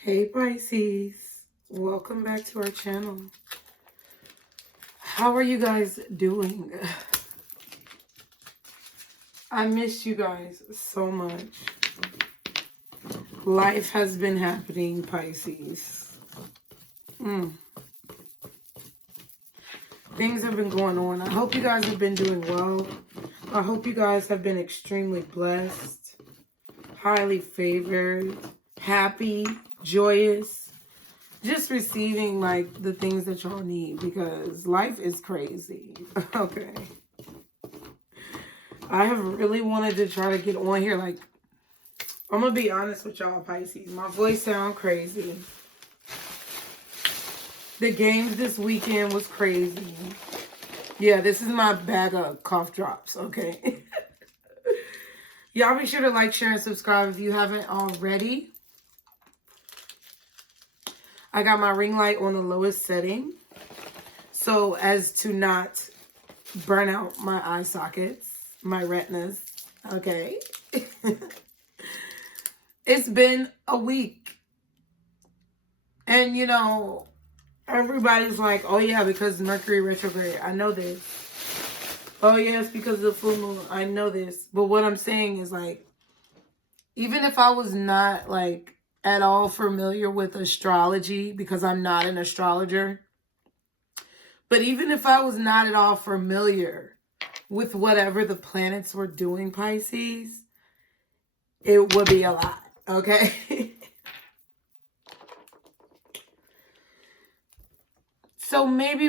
Hey Pisces, welcome back to our channel. How are you guys doing? I missed you guys so much. Life has been happening, Pisces. Things have been going on. I hope you guys have been doing well. I hope you guys have been extremely blessed, highly favored, happy, joyous, just receiving like the things that y'all need, because life is crazy. Okay, I have really wanted to try to get on here. Like, I'm gonna be honest with y'all, Pisces, my voice sound crazy. The games this weekend was crazy. Yeah, this is my bag of cough drops. Okay. Y'all be sure to like, share, and subscribe if you haven't already. I got my ring light on the lowest setting so as to not burn out my eye sockets, my retinas. Okay. It's been a week. And, you know, everybody's like, oh, yeah, because Mercury retrograde. I know this. Oh, yeah, it's because of the full moon. I know this. But what I'm saying is, like, even if I was not, like, at all familiar with astrology, because I'm not an astrologer, but even if I was not at all familiar with whatever the planets were doing, Pisces, it would be a lot, okay? So maybe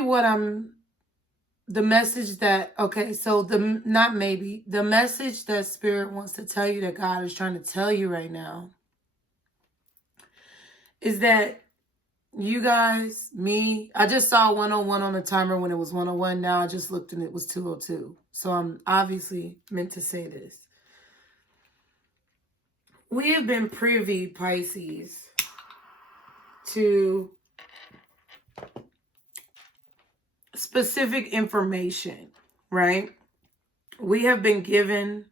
the message that Spirit wants to tell you, that God is trying to tell you right now, is that you guys, me, I just saw 101 on the timer when it was 101. Now I just looked and it was 202. So I'm obviously meant to say this. We have been privy, Pisces, to specific information, right? We have been given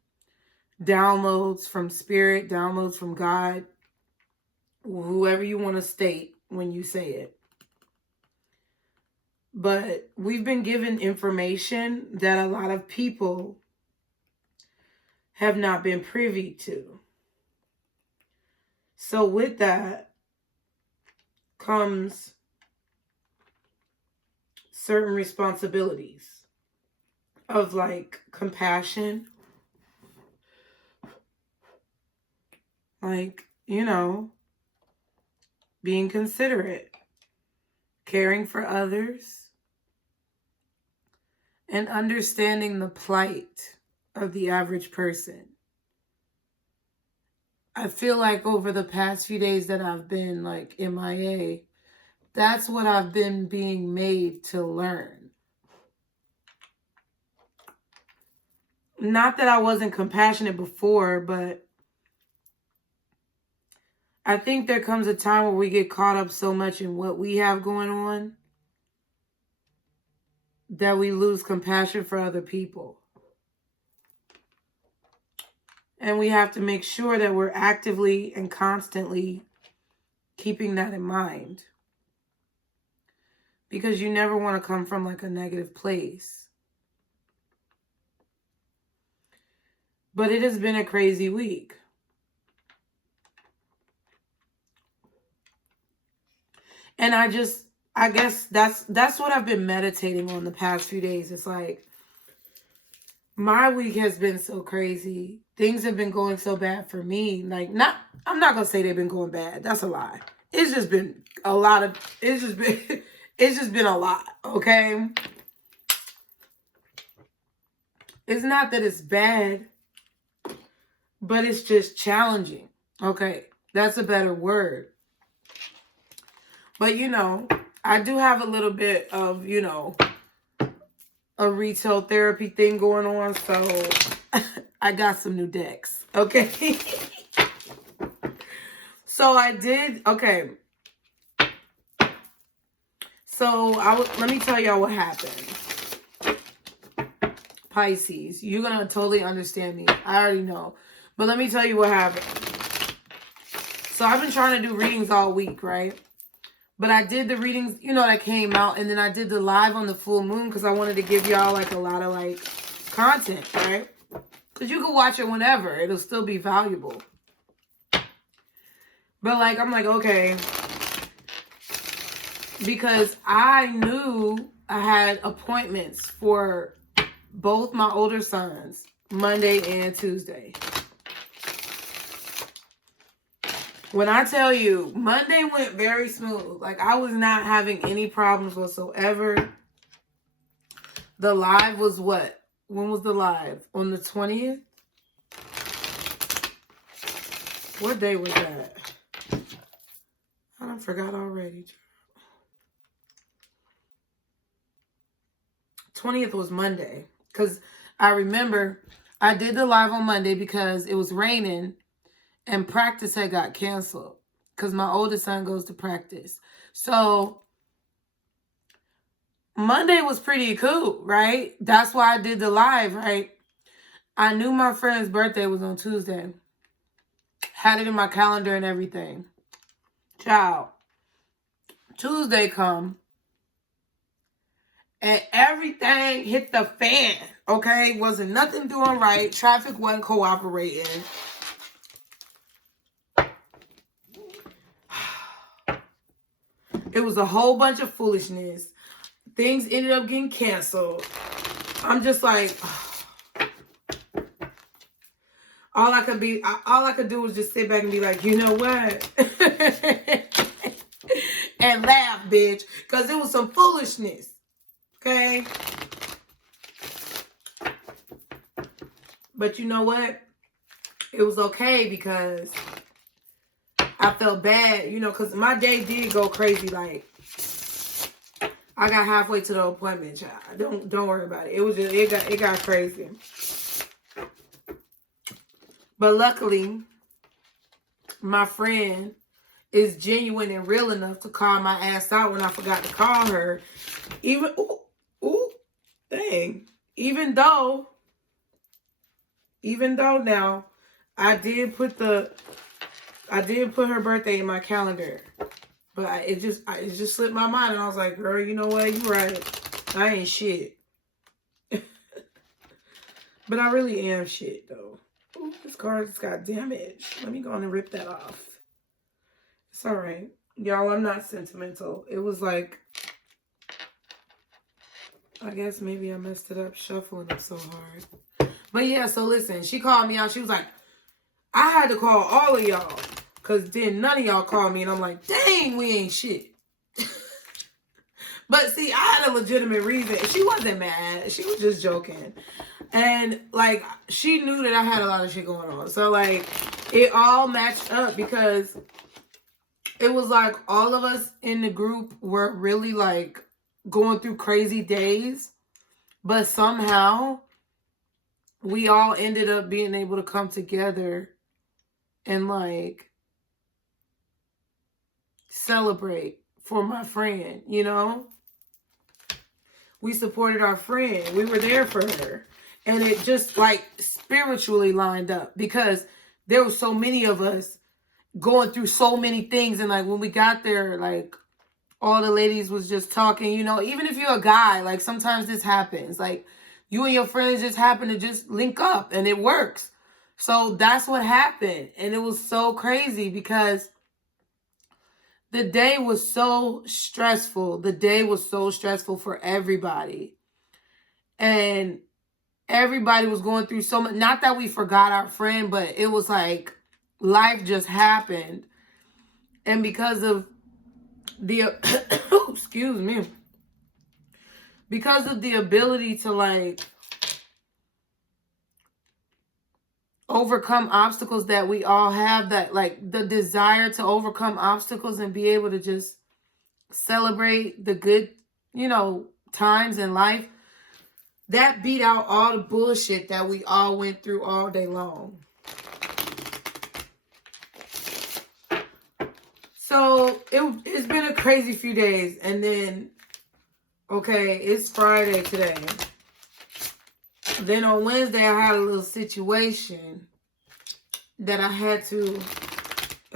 downloads from Spirit, downloads from God, whoever you want to state when you say it. But we've been given information that a lot of people have not been privy to. So with that comes certain responsibilities of, like, compassion, like, you know, being considerate, caring for others, and understanding the plight of the average person. I feel like over the past few days that I've been, like, MIA, that's what I've been being made to learn. Not that I wasn't compassionate before, but I think there comes a time where we get caught up so much in what we have going on that we lose compassion for other people. And we have to make sure that we're actively and constantly keeping that in mind. Because you never want to come from, like, a negative place. But it has been a crazy week. And I guess that's what I've been meditating on the past few days. It's like, my week has been so crazy. Things have been going so bad for me. Like, I'm not going to say they've been going bad. That's a lie. It's just been a lot of, it's just been a lot, okay? It's not that it's bad, but it's just challenging. Okay, that's a better word. But, you know, I do have a little bit of, you know, a retail therapy thing going on, so I got some new decks, okay? So I did, okay. So let me tell y'all what happened. Pisces, you're going to totally understand me. I already know. But let me tell you what happened. So I've been trying to do readings all week, right? But I did the readings, you know, that came out. And then I did the live on the full moon because I wanted to give y'all, like, a lot of, like, content, right? Because you can watch it whenever. It'll still be valuable. But, like, I'm like, okay. Because I knew I had appointments for both my older sons, Monday and Tuesday. When I tell you, Monday went very smooth. Like, I was not having any problems whatsoever. The live was what? When was the live? On the 20th? What day was that? I done forgot already. 20th was Monday. Because I remember I did the live on Monday because it was raining and practice had got canceled. Because my oldest son goes to practice. So Monday was pretty cool, right? That's why I did the live, right? I knew my friend's birthday was on Tuesday. Had it in my calendar and everything. Child. Tuesday come. And everything hit the fan. Okay? Wasn't nothing doing right. Traffic wasn't cooperating. It was a whole bunch of foolishness. Things ended up getting canceled. I'm just like... All I could do was just sit back and be like, you know what? And laugh, bitch. Because it was some foolishness. Okay? But you know what? It was okay because I felt bad, you know, because my day did go crazy. Like, I got halfway to the appointment, child. Don't worry about it. It was just, it got crazy. But luckily, my friend is genuine and real enough to call my ass out when I forgot to call her. Even though now I did put her birthday in my calendar, but it just slipped my mind, and I was like, girl, you know what? You right. I ain't shit. But I really am shit though. Ooh, this card just got damaged. Let me go on and rip that off. It's all right. Y'all, I'm not sentimental. It was like, I guess maybe I messed it up shuffling it so hard. But yeah, so listen, she called me out. She was like, I had to call all of y'all because then none of y'all called me. And I'm like, dang, we ain't shit. But see, I had a legitimate reason. She wasn't mad. She was just joking. And, like, she knew that I had a lot of shit going on. So, like, it all matched up because it was like all of us in the group were really, like, going through crazy days. But somehow, we all ended up being able to come together and, like, celebrate for my friend, you know? We supported our friend. We were there for her. And it just, like, spiritually lined up because there were so many of us going through so many things. And, like, when we got there, like, all the ladies was just talking, you know, even if you're a guy, like, sometimes this happens. Like, you and your friends just happen to just link up and it works. So that's what happened. And it was so crazy because the day was so stressful. The day was so stressful for everybody. And everybody was going through so much. Not that we forgot our friend, but it was like life just happened. And because of the, excuse me, because of the ability to, like, overcome obstacles that we all have, that, like, the desire to overcome obstacles and be able to just celebrate the good, you know, times in life, that beat out all the bullshit that we all went through all day long. So it's been a crazy few days. And then, okay, it's Friday today. Then on Wednesday, I had a little situation that I had to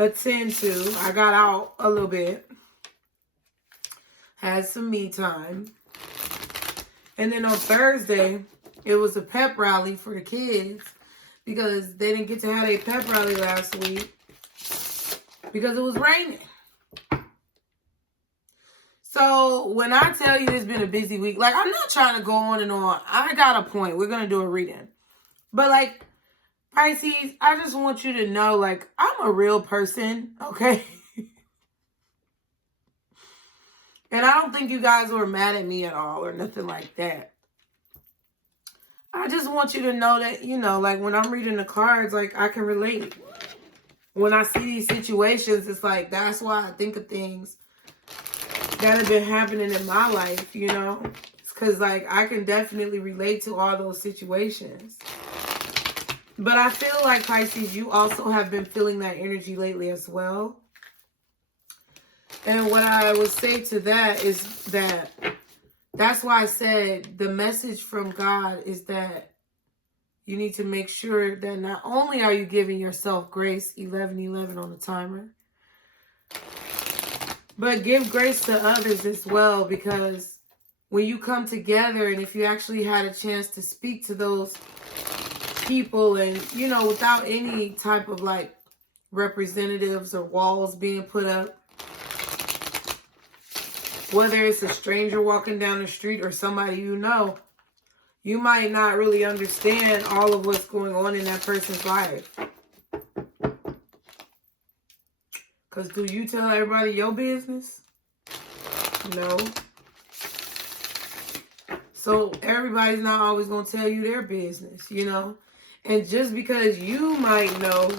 attend to. I got out a little bit. Had some me time. And then on Thursday, it was a pep rally for the kids because they didn't get to have a pep rally last week because it was raining. So when I tell you it's been a busy week, like, I'm not trying to go on and on. I got a point. We're going to do a reading. But like, Pisces, I just want you to know, like, I'm a real person, okay? And I don't think you guys were mad at me at all or nothing like that. I just want you to know that, you know, like, when I'm reading the cards, like, I can relate. When I see these situations, it's like, that's why I think of things that have been happening in my life, you know? It's because, like, I can definitely relate to all those situations. But I feel like, Pisces, you also have been feeling that energy lately as well. And what I would say to that is that that's why I said the message from God is that you need to make sure that not only are you giving yourself grace, 11:11 on the timer, but give grace to others as well, because when you come together and if you actually had a chance to speak to those people and, you know, without any type of like representatives or walls being put up, whether it's a stranger walking down the street or somebody you know, you might not really understand all of what's going on in that person's life. Because do you tell everybody your business? No. So everybody's not always going to tell you their business, you know? And just because you might know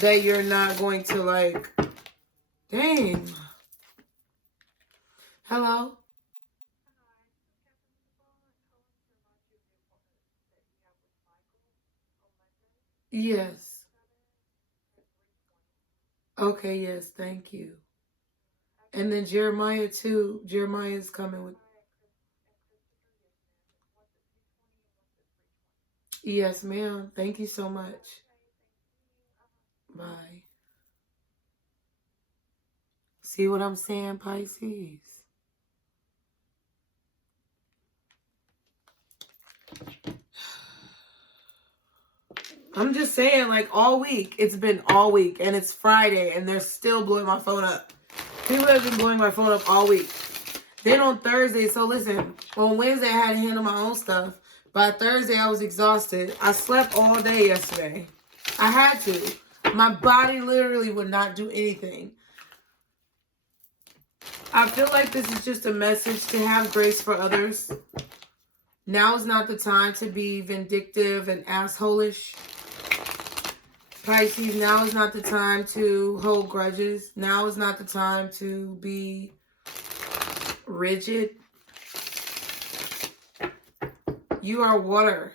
that you're not going to like, dang. Hello? Yes. Okay, yes, thank you. And then Jeremiah too. Jeremiah is coming with. Yes, ma'am. Thank you so much. Bye. See what I'm saying, Pisces? I'm just saying, like, all week. It's been all week. And it's Friday. And they're still blowing my phone up. People have been blowing my phone up all week. Then on Thursday, so listen, on Wednesday I had to handle my own stuff. By Thursday I was exhausted. I slept all day yesterday. I had to. My body literally would not do anything. I feel like this is just a message to have grace for others. Now is not the time to be vindictive and assholish. Pisces, now is not the time to hold grudges. Now is not the time to be rigid. You are water.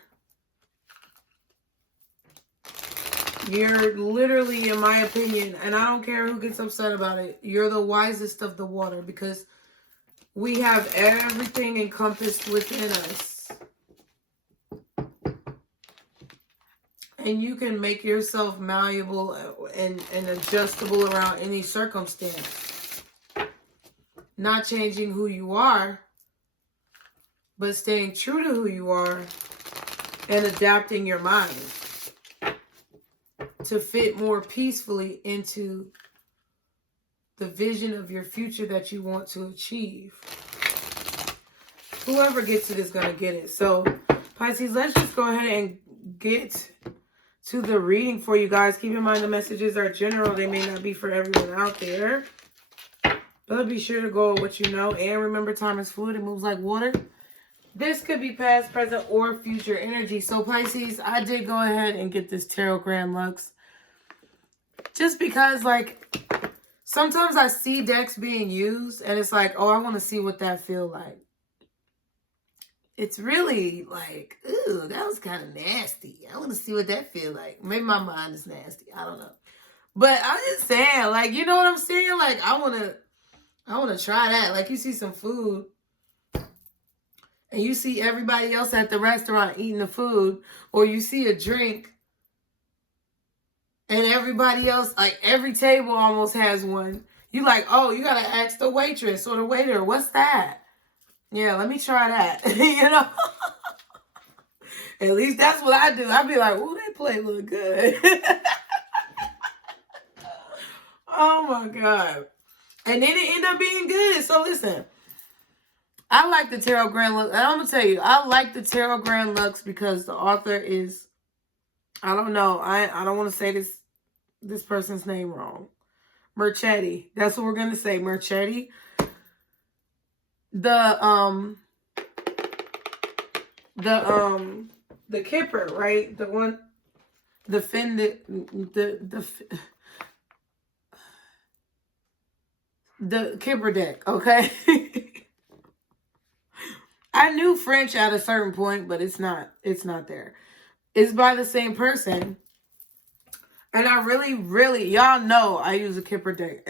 You're literally, in my opinion, and I don't care who gets upset about it, you're the wisest of the water because we have everything encompassed within us. And you can make yourself malleable and adjustable around any circumstance. Not changing who you are, but staying true to who you are and adapting your mind to fit more peacefully into the vision of your future that you want to achieve. Whoever gets it is going to get it. So, Pisces, let's just go ahead and get to the reading for you guys. Keep in mind the messages are general. They may not be for everyone out there. But be sure to go with what you know. And remember, time is fluid. It moves like water. This could be past, present, or future energy. So, Pisces, I did go ahead and get this Tarot Grand Lux. Just because, like, sometimes I see decks being used, and it's like, oh, I want to see what that feel like. It's really like, ooh, that was kind of nasty. I want to see what that feel like. Maybe my mind is nasty. I don't know. But I'm just saying, like, you know what I'm saying? Like, I want to try that. Like, you see some food, and you see everybody else at the restaurant eating the food, or you see a drink, And everybody else, like every table almost has one. You like, oh, you gotta ask the waitress or the waiter, what's that? Yeah, let me try that. You know? At least that's what I do. I be like, oh, that plate look good. Oh my God. And then it ended up being good. So listen, I like the Tarot Grand Lux. And I'm going to tell you, I like the Tarot Grand Lux because the author is, I don't know. I don't want to say this person's name wrong. Merchetti. That's what we're going to say. Merchetti. The Kipper, right? The one, the Kipper deck, okay? I knew French at a certain point, but it's not there. It's by the same person. And I really, y'all know I use a Kipper deck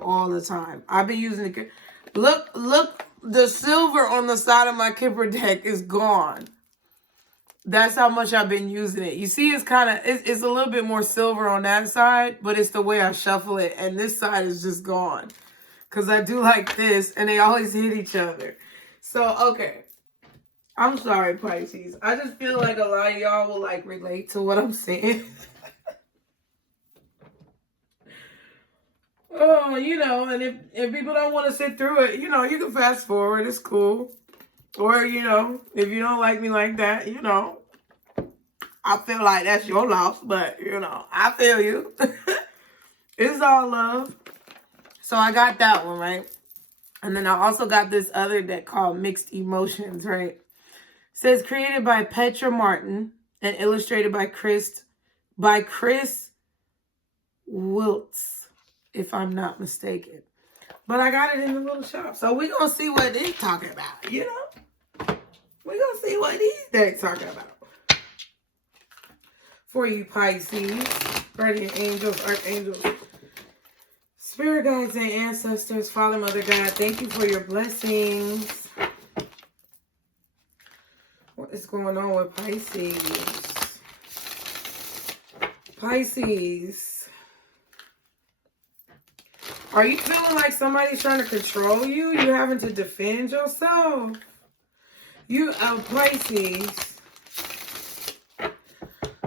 all the time. I've been using the look, the silver on the side of my Kipper deck is gone. That's how much I've been using it. You see, it's a little bit more silver on that side, but it's the way I shuffle it. And this side is just gone. Because I do like this, and they always hit each other. So, okay. I'm sorry, Pisces. I just feel like a lot of y'all will, like, relate to what I'm saying. Oh, you know, and if people don't want to sit through it, you know, you can fast forward. It's cool. Or, you know, if you don't like me like that, you know, I feel like that's your loss. But, you know, I feel you. It's all love. So I got that one, right? And then I also got this other deck called Mixed Emotions, right? It says created by Petra Martin and illustrated by Chris Wiltz, if I'm not mistaken. But I got it in the little shop. So we're going to see what they're talking about, you know? We're going to see what these decks talking about. For you Pisces, guardian angels, archangels, spirit guides and ancestors, Father, Mother, God, thank you for your blessings. What is going on with Pisces? Pisces. Are you feeling like somebody's trying to control you? You're having to defend yourself. Pisces.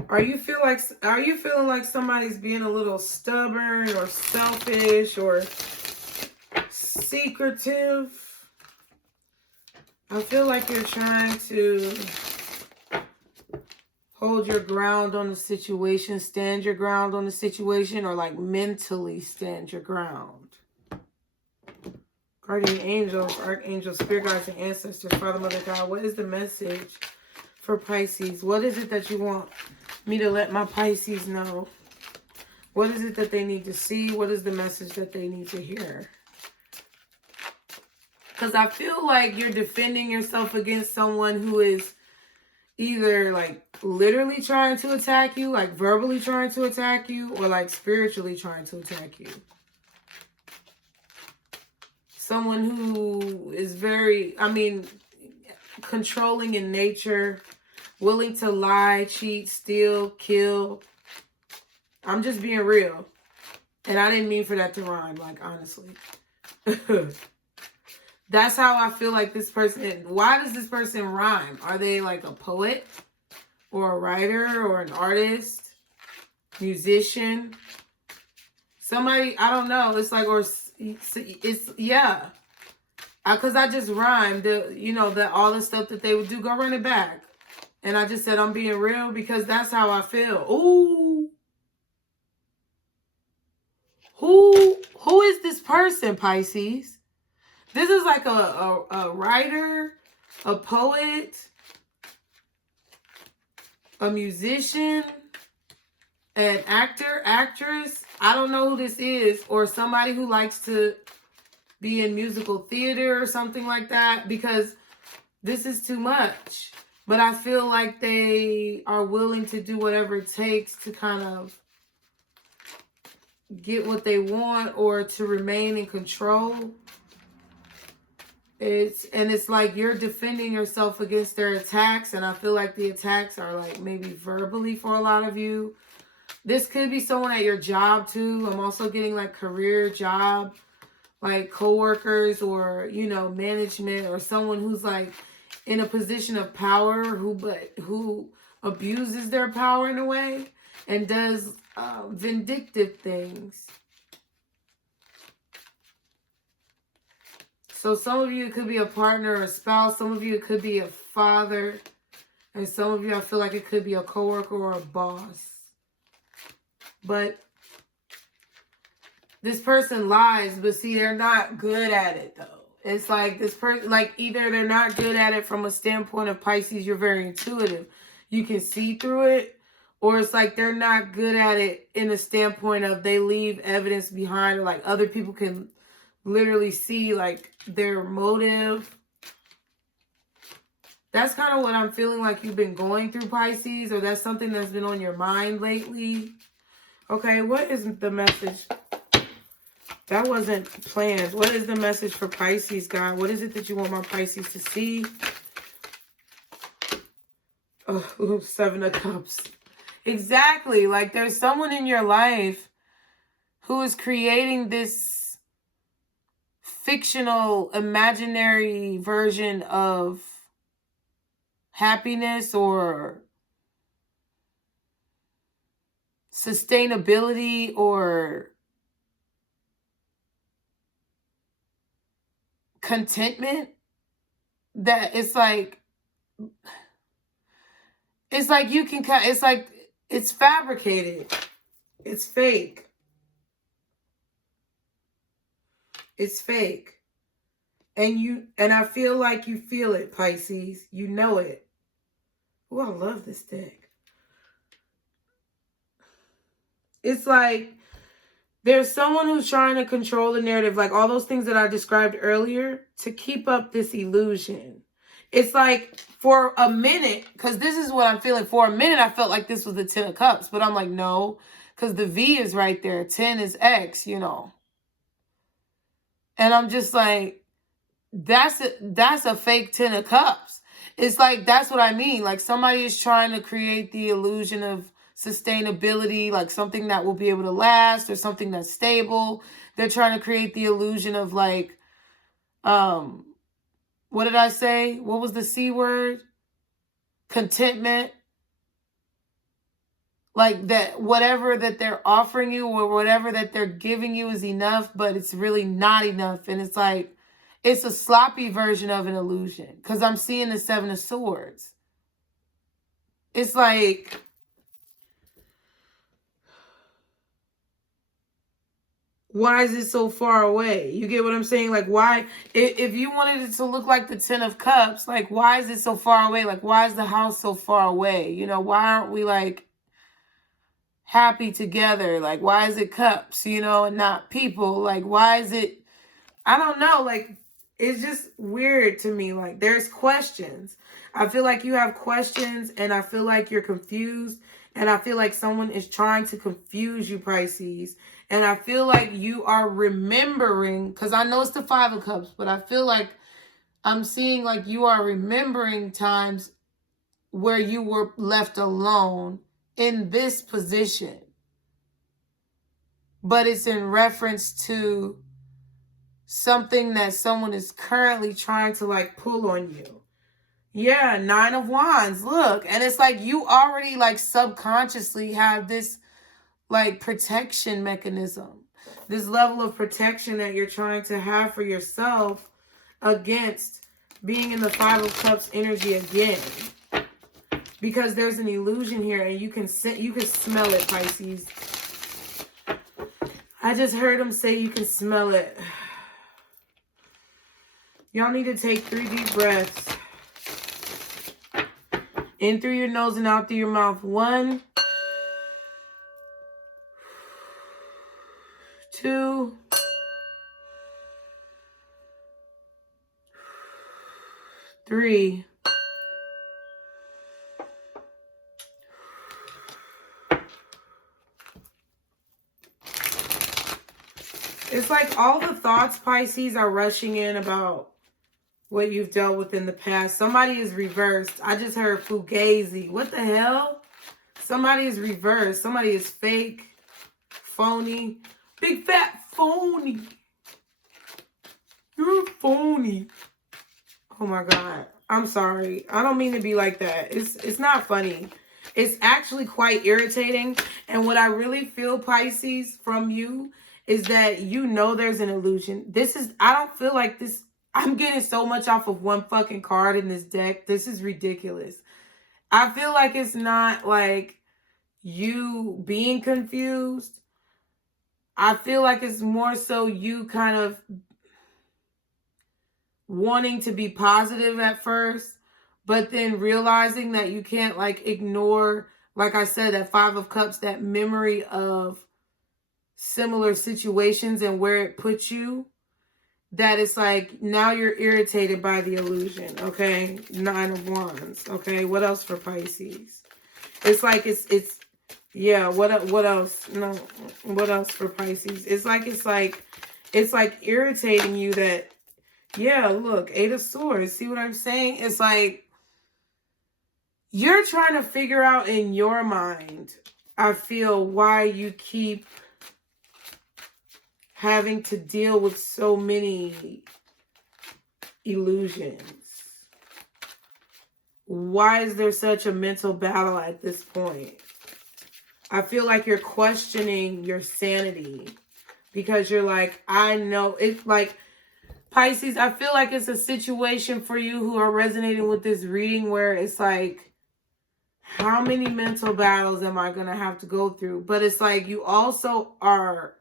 Are you feeling like somebody's being a little stubborn or selfish or secretive? I feel like you're trying to hold your ground on the situation, stand your ground on the situation, or like mentally stand your ground. Guardian angels, archangels, spirit guides, and ancestors, Father, Mother, God, what is the message for Pisces? What is it that you want me to let my Pisces know? What is it that they need to see? What is the message that they need to hear? Because I feel like you're defending yourself against someone who is either like literally trying to attack you, like verbally trying to attack you, or like spiritually trying to attack you. Someone who is very, controlling in nature, willing to lie, cheat, steal, kill. I'm just being real. And I didn't mean for that to rhyme, like, honestly. That's how I feel like this person, why does this person rhyme? Are they like a poet or a writer or an artist, musician? Somebody, I don't know. It's like, yeah. Because I just rhymed, all the stuff that they would do, go run it back. And I just said, I'm being real because that's how I feel. Ooh. Who is this person, Pisces? This is like a writer, a poet, a musician, an actor, actress. I don't know who this is, or somebody who likes to be in musical theater or something like that, because this is too much. But I feel like they are willing to do whatever it takes to kind of get what they want or to remain in control. It's like you're defending yourself against their attacks, and I feel like the attacks are like maybe verbally for a lot of you, This could be someone at your job too. I'm also getting like career, job, like coworkers or, you know, management, or someone who's like in a position of power who abuses their power in a way and does vindictive things. So some of you, it could be a partner or a spouse. Some of you, it could be a father. And some of you, I feel like it could be a coworker or a boss. But this person lies, but see, they're not good at it, though. It's like this person, like either they're not good at it from a standpoint of Pisces, you're very intuitive. You can see through it. Or it's like they're not good at it in a standpoint of they leave evidence behind, or like other people can literally see like their motive. That's kind of what I'm feeling like you've been going through, Pisces, or that's something that's been on your mind lately. Okay, what is the message? That wasn't planned. What is the message for Pisces, God? What is it that you want my Pisces to see? Oh, 7 of Cups. Exactly. Like there's someone in your life who is creating this fictional, imaginary version of happiness or sustainability or contentment, that it's like you can, it's like it's fabricated, it's fake, it's fake, and I feel like you feel it, Pisces. You know it. Oh, I love this deck. It's like there's someone who's trying to control the narrative, like all those things that I described earlier, to keep up this illusion. It's like for a minute, because this is what I'm feeling. For a minute, I felt like this was the 10 of Cups, but I'm like, no, because the V is right there. 10 is X, you know. And I'm just like, that's a fake 10 of Cups. It's like, that's what I mean. Like somebody is trying to create the illusion of sustainability, like something that will be able to last or something that's stable. They're trying to create the illusion of like, what did I say? What was the C word? Contentment. Like that whatever that they're offering you or whatever that they're giving you is enough, but it's really not enough. And it's like, it's a sloppy version of an illusion. Because I'm seeing the 7 of Swords. It's like, why is it so far away? You get what I'm saying? Like, why, if you wanted it to look like the 10 of Cups, like, why is it so far away? Like, why is the house so far away? You know, why aren't we, like, happy together? Like, why is it cups, you know, and not people? Like, why is it, I don't know. Like, it's just weird to me. Like, there's questions. I feel like you have questions, and I feel like you're confused, and I feel like someone is trying to confuse you, Pisces. And I feel like you are remembering, because I know it's the 5 of Cups, but I feel like I'm seeing like you are remembering times where you were left alone in this position. But it's in reference to something that someone is currently trying to like pull on you. Yeah, 9 of Wands, look. And it's like you already like subconsciously have this like protection mechanism, this level of protection that you're trying to have for yourself against being in the 5 of Cups energy again. Because there's an illusion here, and you can smell it, Pisces. I just heard him say you can smell it. Y'all need to take 3 deep breaths. In through your nose and out through your mouth. 1, 2, 3. It's like all the thoughts, Pisces, are rushing in about what you've dealt with in the past. Somebody is reversed. I just heard fugazi. What the hell? Somebody is reversed. Somebody is fake, phony, big fat phony. You're phony. Oh my God. I'm sorry. I don't mean to be like that. It's not funny. It's actually quite irritating. And what I really feel, Pisces, from you is that you know there's an illusion. I don't feel like this. I'm getting so much off of one fucking card in this deck. This is ridiculous. I feel like it's not like you being confused. I feel like it's more so you kind of wanting to be positive at first, but then realizing that you can't like ignore, like I said, that Five of Cups, that memory of similar situations and where it puts you, that it's like now you're irritated by the illusion. Okay, Nine of Wands. Okay, what else for Pisces? It's like it's yeah, what else? No, what else for Pisces? It's like irritating you that, yeah, look, Eight of Swords. See what I'm saying? It's like you're trying to figure out in your mind, I feel, why you keep having to deal with so many illusions. Why is there such a mental battle at this point? I feel like you're questioning your sanity because you're like, I know it's like, Pisces, I feel like it's a situation for you who are resonating with this reading where it's like, how many mental battles am I going to have to go through? But it's like you also are,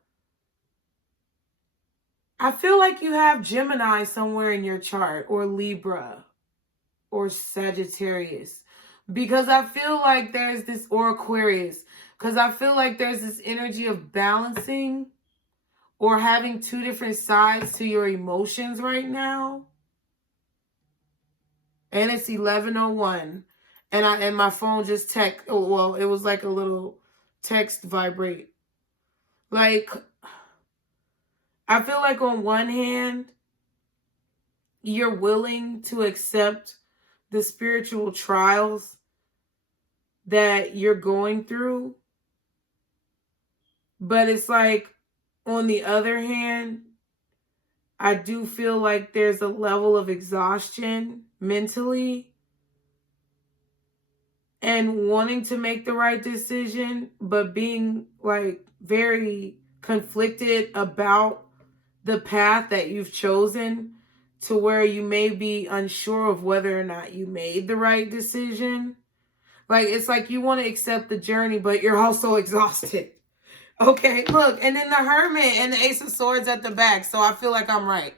I feel like you have Gemini somewhere in your chart, or Libra or Sagittarius, because I feel like there's this, or Aquarius, because I feel like there's this energy of balancing or having two different sides to your emotions right now. And it's 11:01. And my phone just it was like a little text vibrate. Like, I feel like on one hand, you're willing to accept the spiritual trials that you're going through. But it's like, on the other hand, I do feel like there's a level of exhaustion mentally and wanting to make the right decision, but being like very conflicted about the path that you've chosen, to where you may be unsure of whether or not you made the right decision. Like, it's like you want to accept the journey, but you're also exhausted. Okay, look, and then the Hermit and the Ace of Swords at the back. So I feel like I'm right.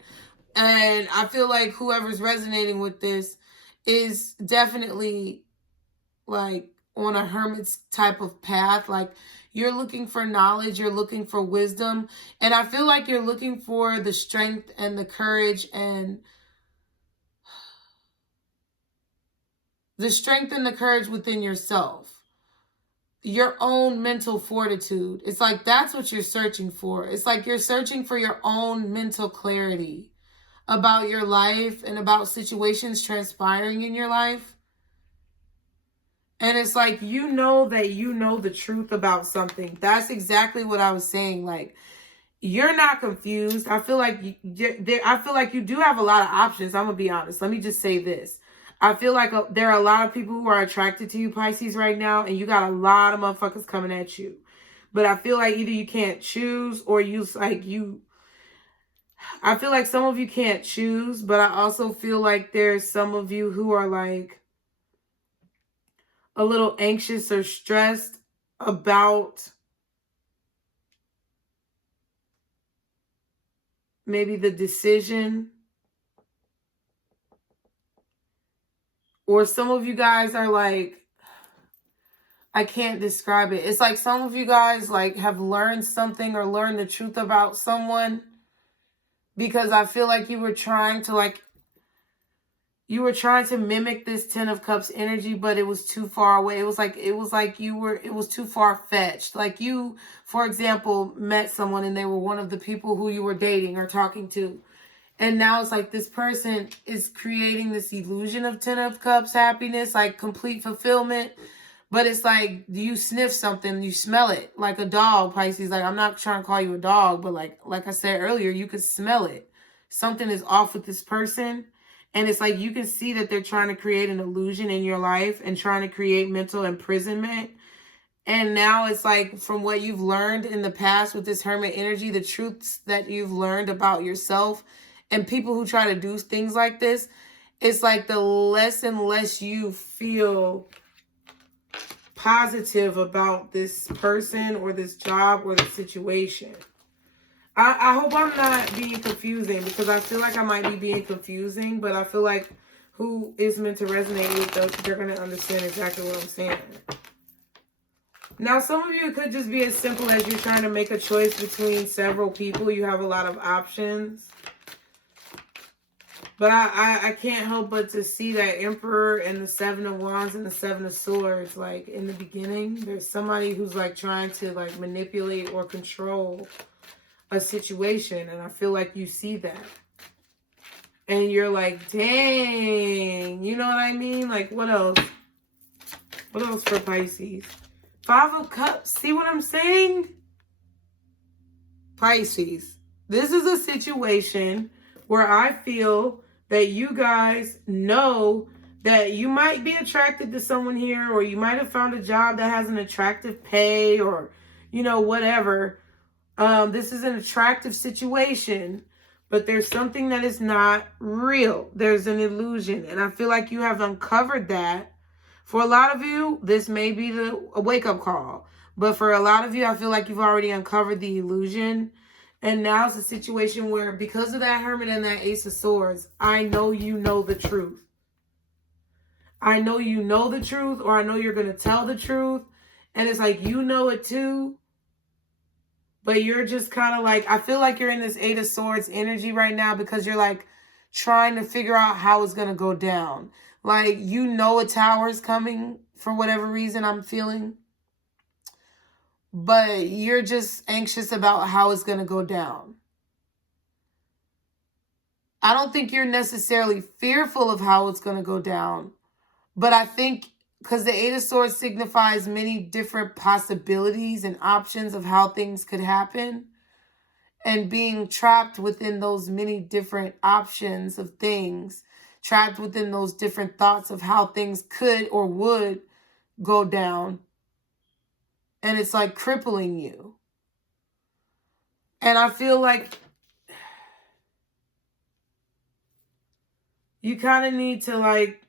And I feel like whoever's resonating with this is definitely like on a hermit's type of path. Like, you're looking for knowledge, you're looking for wisdom. And I feel like you're looking for the strength and the courage and the courage within yourself. Your own mental fortitude. It's like that's what you're searching for. It's like you're searching for your own mental clarity about your life and about situations transpiring in your life. And it's like, you know that you know the truth about something. That's exactly what I was saying. Like, you're not confused. I feel like you do have a lot of options. I'm going to be honest. Let me just say this. I feel like there are a lot of people who are attracted to you, Pisces, right now. And you got a lot of motherfuckers coming at you. But I feel like either you can't choose, or I feel like some of you can't choose. But I also feel like there's some of you who are like a little anxious or stressed about maybe the decision. Or some of you guys are like, I can't describe it. It's like some of you guys like have learned something or learned the truth about someone, because I feel like you were trying to mimic this Ten of Cups energy, but it was too far away. It was like it was too far-fetched. Like, you, for example, met someone and they were one of the people who you were dating or talking to. And now it's like this person is creating this illusion of Ten of Cups happiness, like complete fulfillment. But it's like, do you sniff something, you smell it, like a dog, Pisces. Like, I'm not trying to call you a dog, but like I said earlier, you could smell it. Something is off with this person. And it's like, you can see that they're trying to create an illusion in your life and trying to create mental imprisonment. And now it's like, from what you've learned in the past with this Hermit energy, the truths that you've learned about yourself and people who try to do things like this, it's like the less and less you feel positive about this person or this job or the situation. I hope I'm not being confusing, because I feel like I might be being confusing, but I feel like who is meant to resonate with those, they're going to understand exactly what I'm saying. Now, some of you, it could just be as simple as you're trying to make a choice between several people. You have a lot of options. But I can't help but to see that Emperor and the Seven of Wands and the Seven of Swords, like, in the beginning, there's somebody who's, like, trying to, like, manipulate or control a situation. And I feel like you see that. And you're like, dang, you know what I mean? Like, what else? What else for Pisces? Five of Cups. See what I'm saying? Pisces. This is a situation where I feel that you guys know that you might be attracted to someone here, or you might have found a job that has an attractive pay, or, you know, whatever. This is an attractive situation, but there's something that is not real. There's an illusion, and I feel like you have uncovered that. For a lot of you, this may be a wake-up call, but for a lot of you, I feel like you've already uncovered the illusion. And now it's a situation where, because of that Hermit and that Ace of Swords, I know you know the truth. I know you know the truth, or I know you're going to tell the truth. And it's like, you know it too. But you're just kind of like, I feel like you're in this Eight of Swords energy right now, because you're like trying to figure out how it's going to go down. Like, you know a tower is coming for whatever reason I'm feeling. But you're just anxious about how it's going to go down. I don't think you're necessarily fearful of how it's going to go down. But I think, because the Eight of Swords signifies many different possibilities and options of how things could happen. And being trapped within those many different options of things, trapped within those different thoughts of how things could or would go down. And it's like crippling you. And I feel like you kind of need to, like,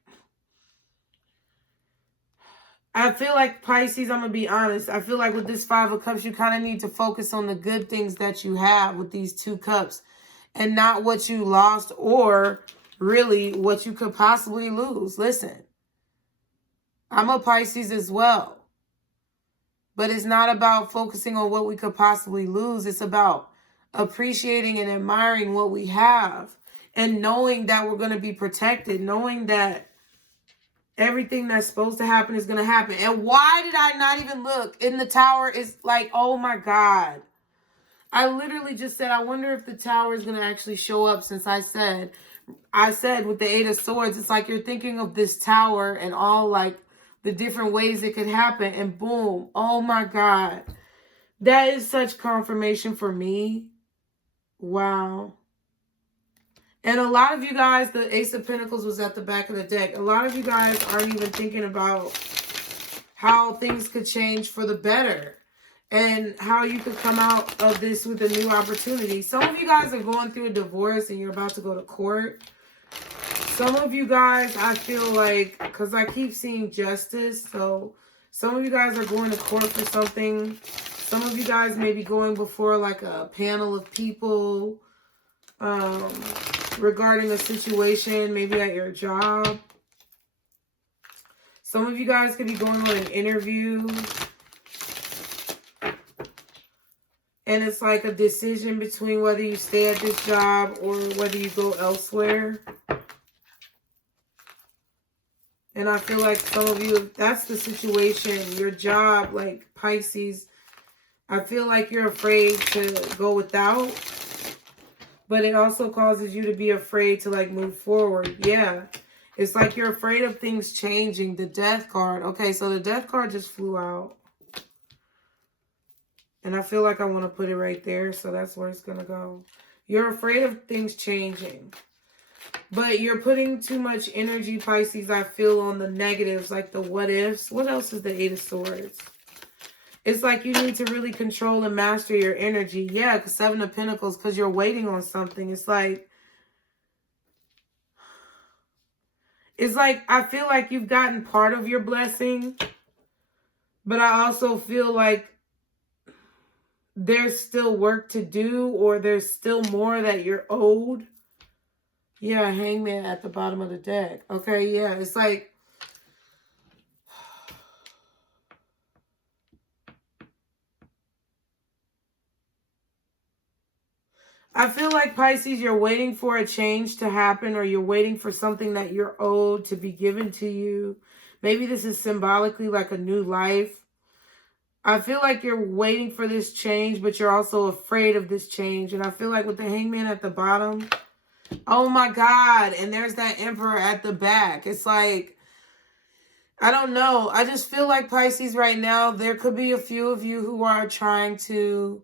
I feel like, Pisces, I'm going to be honest. I feel like with this Five of Cups, you kind of need to focus on the good things that you have with these two cups, and not what you lost, or really what you could possibly lose. Listen, I'm a Pisces as well. But it's not about focusing on what we could possibly lose. It's about appreciating and admiring what we have, and knowing that we're going to be protected, knowing that everything that's supposed to happen is going to happen. And why did I not even look? In the Tower is like, oh my God. I literally just said, I wonder if the Tower is going to actually show up, since I said with the Eight of Swords, it's like you're thinking of this Tower and all, like, the different ways it could happen, and boom, oh my God. That is such confirmation for me. Wow. And a lot of you guys, the Ace of Pentacles was at the back of the deck. A lot of you guys aren't even thinking about how things could change for the better, and how you could come out of this with a new opportunity. Some of you guys are going through a divorce and you're about to go to court. Some of you guys, I feel like, because I keep seeing justice, so some of you guys are going to court for something. Some of you guys may be going before, like, a panel of people regarding a situation, maybe at your job. Some of you guys could be going on an interview, and it's like a decision between whether you stay at this job or whether you go elsewhere. And I feel like some of you, that's the situation, your job, like, Pisces, I feel like you're afraid to go without, but it also causes you to be afraid to, like, move forward. Yeah. It's like you're afraid of things changing. The Death card. Okay, so the Death card just flew out. And I feel like I want to put it right there. So that's where it's going to go. You're afraid of things changing. But you're putting too much energy, Pisces, I feel, on the negatives. Like the what ifs. What else is the Eight of Swords? It's like you need to really control and master your energy. Yeah, because Seven of Pentacles, because you're waiting on something. It's like I feel like you've gotten part of your blessing. But I also feel like there's still work to do, or there's still more that you're owed. Yeah, Hangman at the bottom of the deck. Okay, yeah, it's like I feel like, Pisces, you're waiting for a change to happen, or you're waiting for something that you're owed to be given to you. Maybe this is symbolically like a new life. I feel like you're waiting for this change, but you're also afraid of this change. And I feel like with the Hangman at the bottom, oh my God, and there's that Emperor at the back. It's like, I don't know. I just feel like, Pisces, right now, there could be a few of you who are trying to...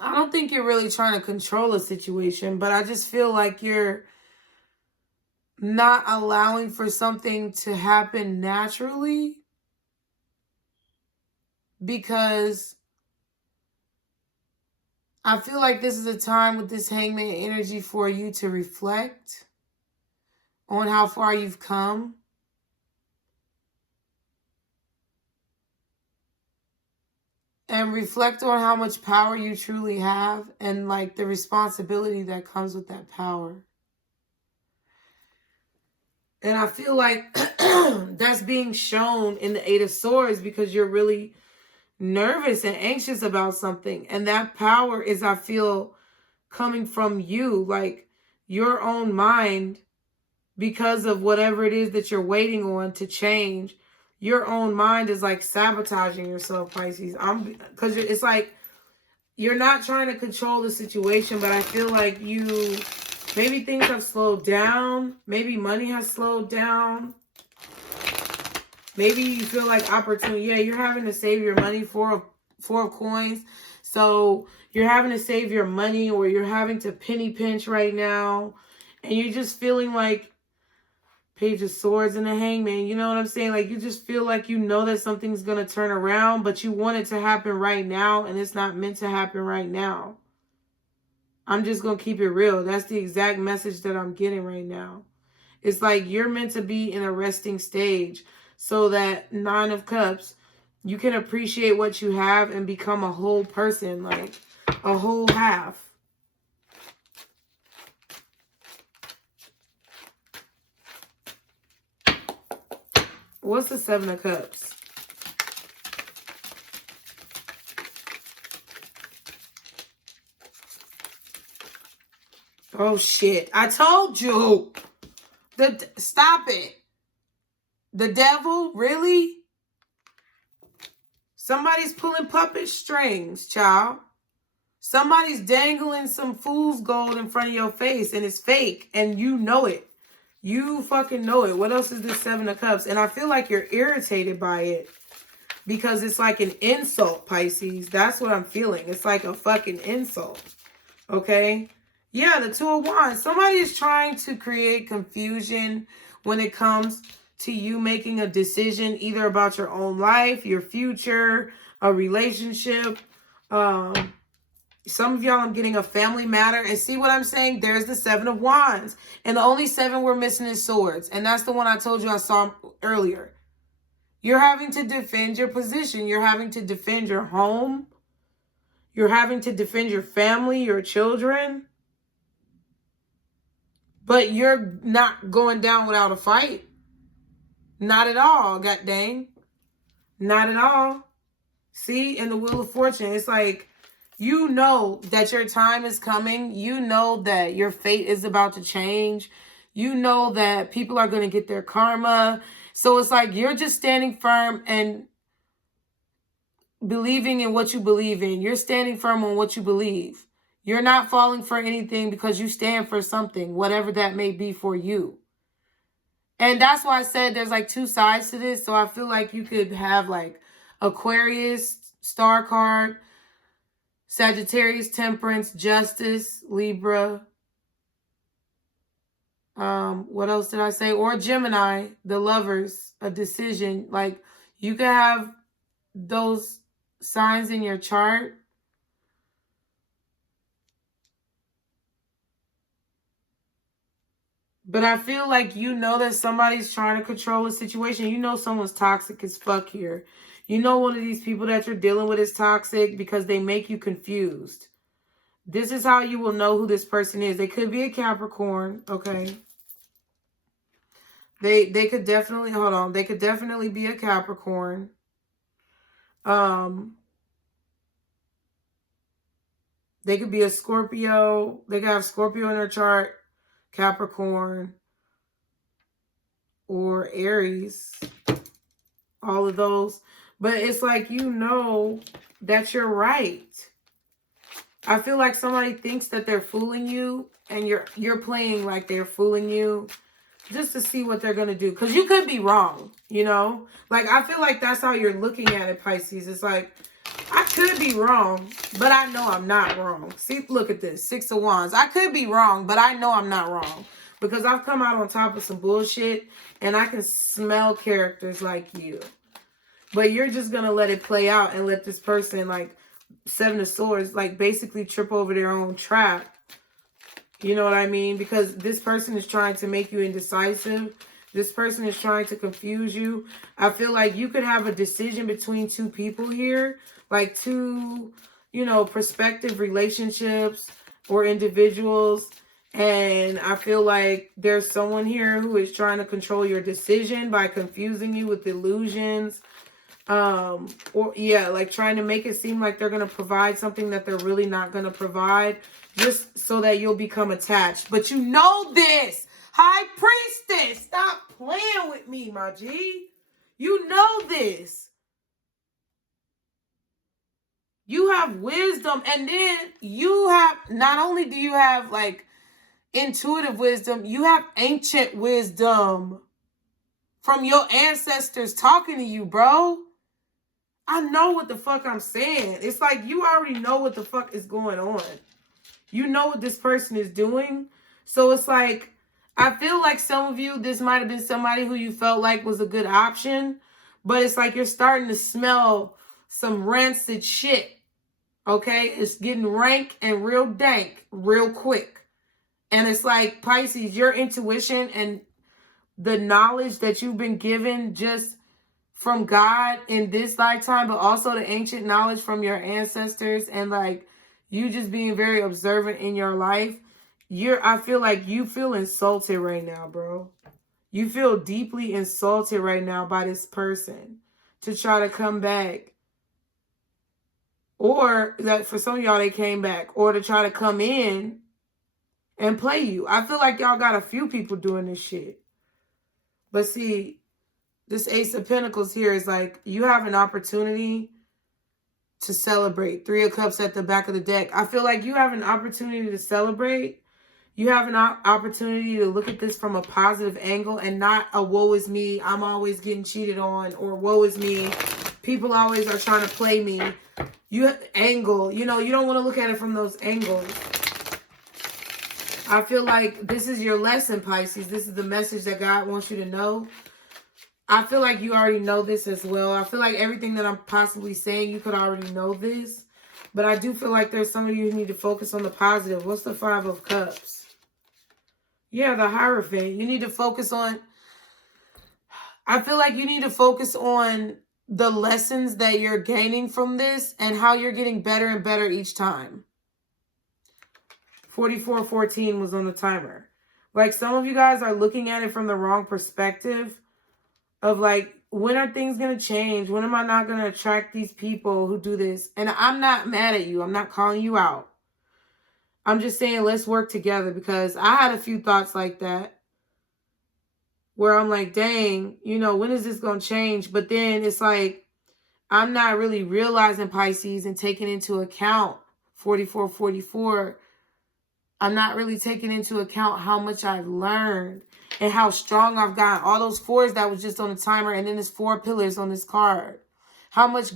I don't think you're really trying to control a situation, but I just feel like you're not allowing for something to happen naturally, because I feel like this is a time with this Hangman energy for you to reflect on how far you've come. And reflect on how much power you truly have, and like the responsibility that comes with that power. And I feel like that's being shown in the Eight of Swords, because you're really nervous and anxious about something. And that power is, I feel, coming from you, like your own mind, because of whatever it is that you're waiting on to change. Your own mind is like sabotaging yourself, Pisces. Because it's like you're not trying to control the situation, but I feel like maybe things have slowed down. Maybe money has slowed down. Maybe you feel like opportunity. Yeah, you're having to save your money. Four of Coins. So you're having to save your money, or you're having to penny pinch right now. And you're just feeling like Page of Swords and the Hangman. You know what I'm saying? Like, you just feel like you know that something's going to turn around, but you want it to happen right now, and it's not meant to happen right now. I'm just going to keep it real. That's the exact message that I'm getting right now. It's like you're meant to be in a resting stage, so that Nine of Cups, you can appreciate what you have and become a whole person, like a whole half. What's the Seven of Cups? Oh, shit. I told you. Stop it. The devil? Really? Somebody's pulling puppet strings, child. Somebody's dangling some fool's gold in front of your face, and it's fake, and you know it. You fucking know it. What else is this Seven of Cups? And I feel like you're irritated by it, because it's like an insult, Pisces. That's what I'm feeling. It's like a fucking insult. Okay? Yeah, the Two of Wands. Somebody is trying to create confusion when it comes to you making a decision, either about your own life, your future, a relationship. Some of y'all, I'm getting a family matter. And see what I'm saying? There's the Seven of Wands. And the only seven we're missing is Swords. And that's the one I told you I saw earlier. You're having to defend your position. You're having to defend your home. You're having to defend your family, your children. But you're not going down without a fight. Not at all, god dang. Not at all. See, in the Wheel of Fortune, it's like, you know that your time is coming. You know that your fate is about to change. You know that people are going to get their karma. So it's like you're just standing firm and believing in what you believe in. You're standing firm on what you believe. You're not falling for anything because you stand for something, whatever that may be for you. And that's why I said there's like two sides to this. So I feel like you could have like Aquarius, star card, Sagittarius, Temperance, Justice, Libra. What else did I say? Or Gemini, the Lovers, a decision. Like you could have those signs in your chart. But I feel like you know that somebody's trying to control a situation. You know someone's toxic as fuck here. You know one of these people that you're dealing with is toxic because they make you confused. This is how you will know who this person is. They could be a Capricorn, okay? They could definitely, hold on. They could definitely be a Capricorn. They could be a Scorpio. They could have Scorpio in their chart. Capricorn, or Aries, all of those. But it's like, you know that you're right. I feel like somebody thinks that they're fooling you, and you're playing like they're fooling you just to see what they're going to do. Because you could be wrong, you know? Like, I feel like that's how you're looking at it, Pisces. It's like, I could be wrong, but I know I'm not wrong. See, look at this. 6 of Wands. I could be wrong, but I know I'm not wrong. Because I've come out on top of some bullshit, and I can smell characters like you. But you're just going to let it play out and let this person, like, 7 of Swords, like, basically trip over their own trap. You know what I mean? Because this person is trying to make you indecisive. This person is trying to confuse you. I feel like you could have a decision between two people here. Like two, you know, prospective relationships or individuals. And I feel like there's someone here who is trying to control your decision by confusing you with illusions. Or yeah, like trying to make it seem like they're going to provide something that they're really not going to provide, just so that you'll become attached. But you know this, High Priestess, stop playing with me, my G. You know this. You have wisdom, and then you have, not only do you have like intuitive wisdom, you have ancient wisdom from your ancestors talking to you, bro. I know what the fuck I'm saying. It's like you already know what the fuck is going on. You know what this person is doing. So it's like, I feel like some of you, this might have been somebody who you felt like was a good option, but it's like you're starting to smell some rancid shit. Okay? It's getting rank and real dank real quick. And it's like, Pisces, your intuition and the knowledge that you've been given just from God in this lifetime, but also the ancient knowledge from your ancestors, and like you just being very observant in your life. I feel like you feel insulted right now, bro. You feel deeply insulted right now by this person to try to come back. Or that for some of y'all, they came back, or to try to come in and play you. I feel like y'all got a few people doing this shit. But see, this Ace of Pentacles here is like, you have an opportunity to celebrate. 3 of Cups at the back of the deck. I feel like you have an opportunity to celebrate. You have an opportunity to look at this from a positive angle and not a woe is me, I'm always getting cheated on, or woe is me, people always are trying to play me. Angle, you know, you don't want to look at it from those angles. I feel like this is your lesson, Pisces. This is the message that God wants you to know. I feel like you already know this as well. I feel like everything that I'm possibly saying, you could already know this. But I do feel like there's some of you who need to focus on the positive. What's the 5 of Cups? Yeah, the Hierophant. You need to focus on... I feel like you need to focus on the lessons that you're gaining from this and how you're getting better and better each time. 44:14 was on the timer. Like, some of you guys are looking at it from the wrong perspective of like, when are things going to change? When am I not going to attract these people who do this? And I'm not mad at you. I'm not calling you out. I'm just saying, let's work together, because I had a few thoughts like that where I'm like, dang, you know, when is this going to change? But then it's like, I'm not really realizing, Pisces, and taking into account 44, 44, I'm not really taking into account how much I've learned and how strong I've gotten. All those 4s that was just on the timer, and then there's 4 pillars on this card. How much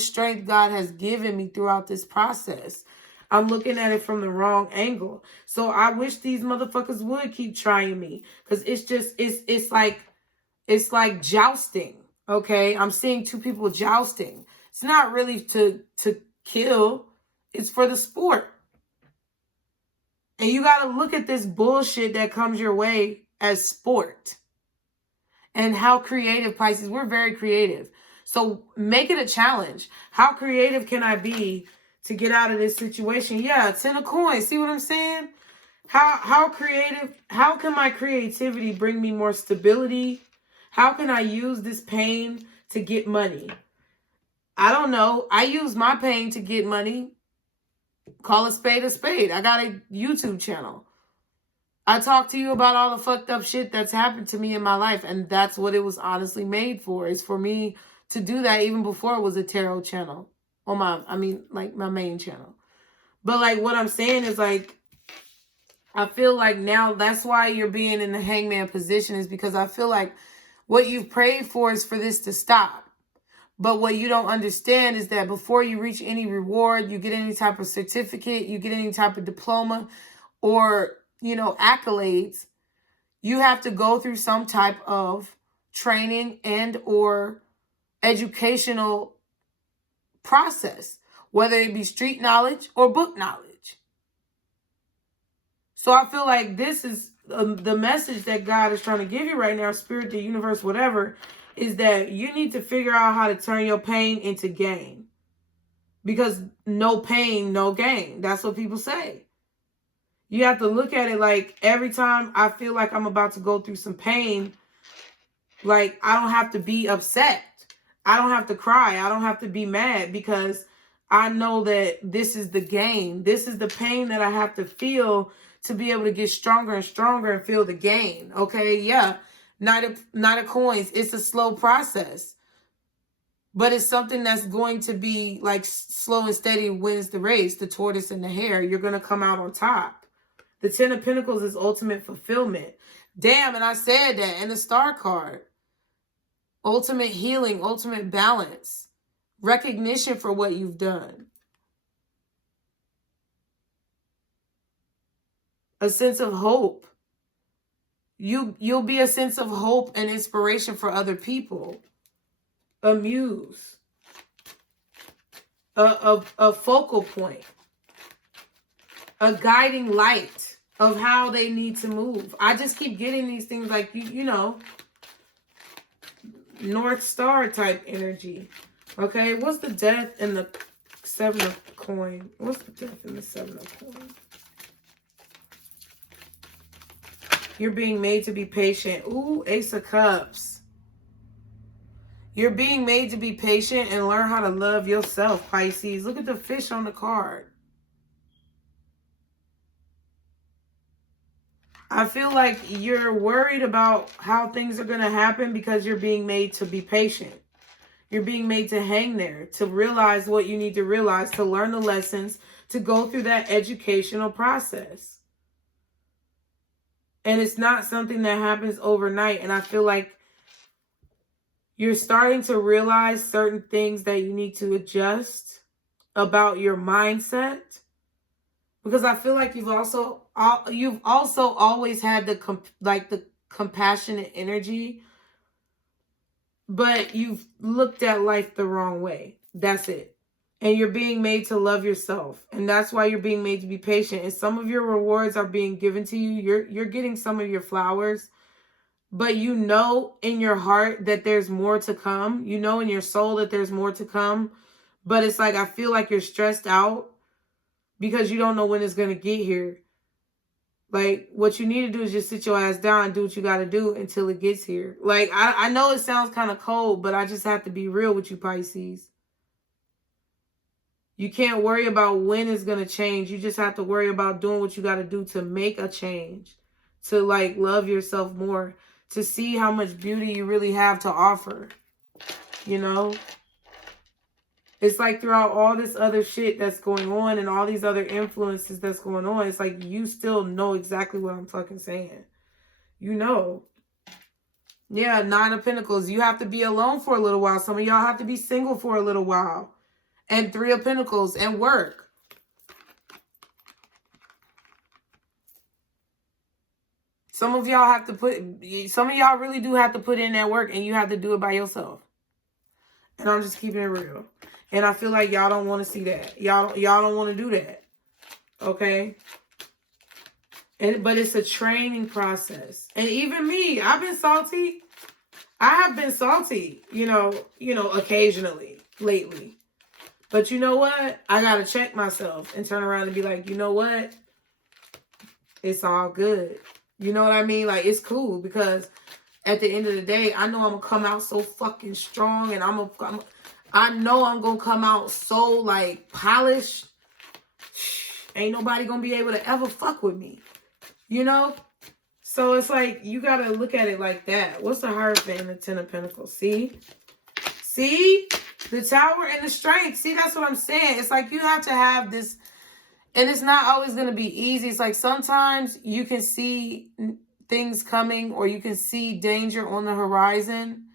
strength God has given me throughout this process. I'm looking at it from the wrong angle. So I wish these motherfuckers would keep trying me. Because it's like jousting. Okay? I'm seeing 2 people jousting. It's not really to kill. It's for the sport. And you got to look at this bullshit that comes your way as sport. And how creative, Pisces, we're very creative. So make it a challenge. How creative can I be to get out of this situation? Yeah, 10 of coins. See what I'm saying? How creative, how can my creativity bring me more stability? How can I use this pain to get money? I don't know. I use my pain to get money. Call a spade a spade. I got a YouTube channel. I talk to you about all the fucked up shit that's happened to me in my life. And that's what it was honestly made for. Is for me to do that even before it was a tarot channel. On my main channel. But like what I'm saying is like, I feel like now that's why you're being in the hangman position, is because I feel like what you've prayed for is for this to stop. But what you don't understand is that before you reach any reward, you get any type of certificate, you get any type of diploma or, accolades, you have to go through some type of training and or educational process, whether it be street knowledge or book knowledge. So I feel like this is the message that God is trying to give you right now, spirit, the universe, whatever, is that you need to figure out how to turn your pain into gain. Because no pain, no gain. That's what people say. You have to look at it like every time I feel like I'm about to go through some pain, like I don't have to be upset. I don't have to cry. I don't have to be mad, because I know that this is the gain. This is the pain that I have to feel to be able to get stronger and stronger and feel the gain. Okay, yeah. Knight of coins. It's a slow process. But it's something that's going to be like slow and steady wins the race. The tortoise and the hare. You're going to come out on top. The 10 of Pentacles is ultimate fulfillment. Damn, and I said that in the Star card. Ultimate healing, ultimate balance. Recognition for what you've done. A sense of hope. You'll be a sense of hope and inspiration for other people. A muse. A focal point. A guiding light of how they need to move. I just keep getting these things like, North Star type energy. Okay, what's the death in the 7 of coin? What's the death in the 7 of coin? You're being made to be patient. Ooh, Ace of Cups. You're being made to be patient and learn how to love yourself, Pisces. Look at the fish on the card. I feel like you're worried about how things are going to happen because you're being made to be patient. You're being made to hang there, to realize what you need to realize, to learn the lessons, to go through that educational process. And it's not something that happens overnight. And I feel like you're starting to realize certain things that you need to adjust about your mindset. Because I feel like you've also always had the compassionate energy, but you've looked at life the wrong way. That's it. And you're being made to love yourself. And that's why you're being made to be patient. And some of your rewards are being given to you. You're getting some of your flowers. But you know in your heart that there's more to come. You know in your soul that there's more to come. But it's like I feel like you're stressed out because you don't know when it's going to get here. Like, what you need to do is just sit your ass down and do what you got to do until it gets here. Like, I know it sounds kind of cold, but I just have to be real with you, Pisces. You can't worry about when it's going to change. You just have to worry about doing what you got to do to make a change. To, like, love yourself more. To see how much beauty you really have to offer. You know? It's like throughout all this other shit that's going on and all these other influences that's going on, it's like you still know exactly what I'm fucking saying. You know. Yeah, 9 of Pentacles. You have to be alone for a little while. Some of y'all have to be single for a little while. And 3 of Pentacles and work. Some of y'all really do have to put in that work, and you have to do it by yourself. And I'm just keeping it real. And I feel like y'all don't want to see that. Y'all don't want to do that. Okay? But it's a training process. And even me, I've been salty. I have been salty, you know, occasionally lately. But you know what? I got to check myself and turn around and be like, you know what? It's all good. You know what I mean? Like, it's cool because at the end of the day, I know I'm going to come out so fucking strong, and I know I'm going to come out so, like, polished. Ain't nobody going to be able to ever fuck with me. You know? So it's like, you got to look at it like that. What's the Hierophant and the 10 of Pentacles? See? See? The Tower and the Strength. See, that's what I'm saying. It's like you have to have this, and it's not always going to be easy. It's like sometimes you can see things coming, or you can see danger on the horizon.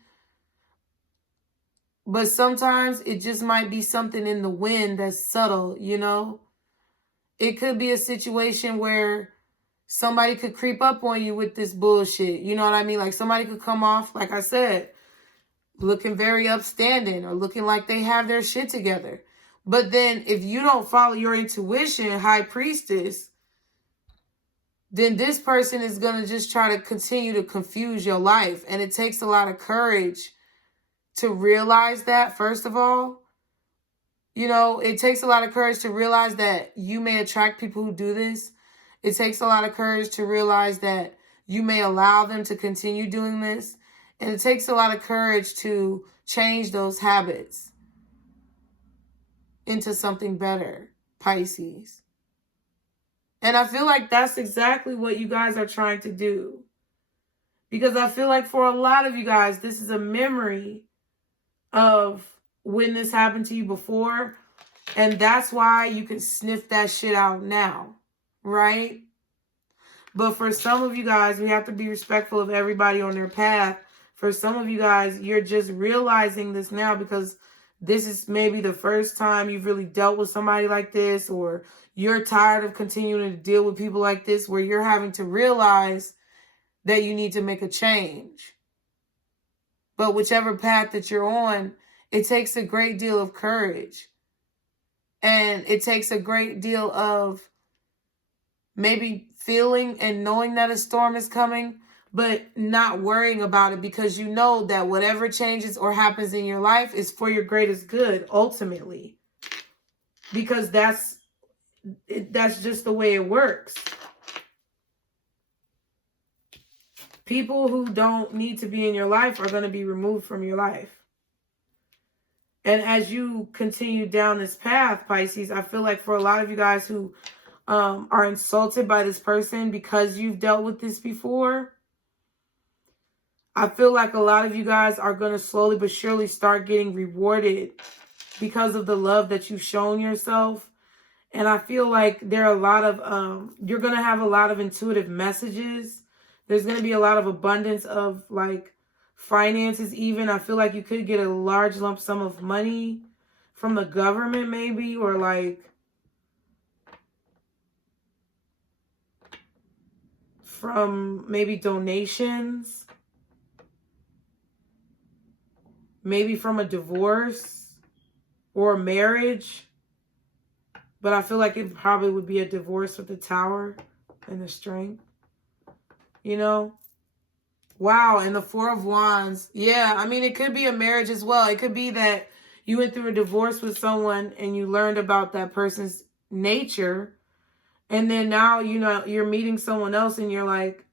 But sometimes it just might be something in the wind that's subtle, you know? It could be a situation where somebody could creep up on you with this bullshit. You know what I mean? Like somebody could come off, like I said, looking very upstanding or looking like they have their shit together. But then if you don't follow your intuition, High Priestess, then this person is going to just try to continue to confuse your life. And it takes a lot of courage to realize that, first of all. You know, it takes a lot of courage to realize that you may attract people who do this. It takes a lot of courage to realize that you may allow them to continue doing this. And it takes a lot of courage to change those habits into something better, Pisces. And I feel like that's exactly what you guys are trying to do. Because I feel like for a lot of you guys, this is a memory of when this happened to you before. And that's why you can sniff that shit out now. Right? But for some of you guys, we have to be respectful of everybody on their path. For some of you guys, you're just realizing this now because this is maybe the first time you've really dealt with somebody like this, or you're tired of continuing to deal with people like this, where you're having to realize that you need to make a change. But whichever path that you're on, it takes a great deal of courage. And it takes a great deal of maybe feeling and knowing that a storm is coming, but not worrying about it, because you know that whatever changes or happens in your life is for your greatest good, ultimately. Because that's just the way it works. People who don't need to be in your life are going to be removed from your life. And as you continue down this path, Pisces, I feel like for a lot of you guys who are insulted by this person because you've dealt with this before, I feel like a lot of you guys are going to slowly but surely start getting rewarded because of the love that you've shown yourself. And I feel like there are a lot of, you're going to have a lot of intuitive messages. There's going to be a lot of abundance of like finances even. I feel like you could get a large lump sum of money from the government maybe, or like from maybe donations, maybe from a divorce or a marriage. But I feel like it probably would be a divorce with the Tower and the Strength, you know? Wow, and the Four of Wands. Yeah, I mean, it could be a marriage as well. It could be that you went through a divorce with someone and you learned about that person's nature. And then now, you know, you're meeting someone else and you're like,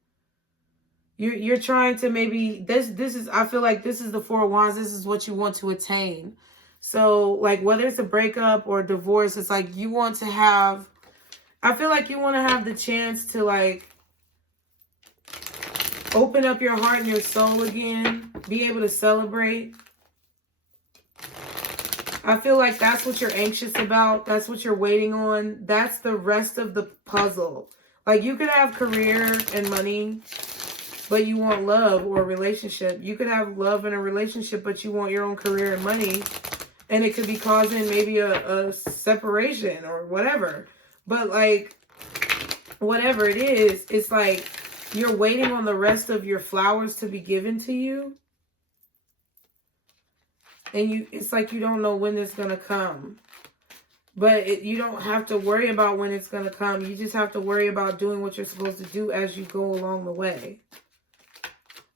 you're trying to maybe, this is, I feel like this is the Four of Wands. This is what you want to attain. So like whether it's a breakup or a divorce, it's like you want to have, I feel like you want to have the chance to like open up your heart and your soul again, be able to celebrate. I feel like that's what you're anxious about. That's what you're waiting on. That's the rest of the puzzle. Like, you could have career and money, but you want love or a relationship. You could have love and a relationship, but you want your own career and money. And it could be causing maybe a separation or whatever. But, like, whatever it is, it's like you're waiting on the rest of your flowers to be given to you. And it's like you don't know when it's going to come. But you don't have to worry about when it's going to come. You just have to worry about doing what you're supposed to do as you go along the way.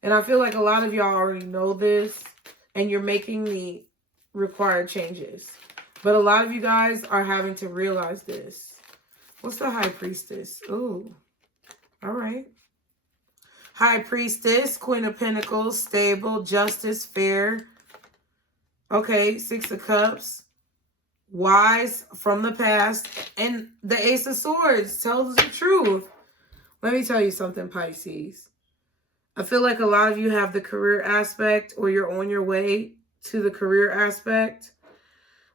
And I feel like a lot of y'all already know this. And you're making the required changes. But a lot of you guys are having to realize this. What's the High Priestess? Ooh. All right. High Priestess, Queen of Pentacles, stable, justice, fair. Okay, Six of Cups. Wise from the past. And the Ace of Swords tells the truth. Let me tell you something, Pisces. I feel like a lot of you have the career aspect, or you're on your way to the career aspect.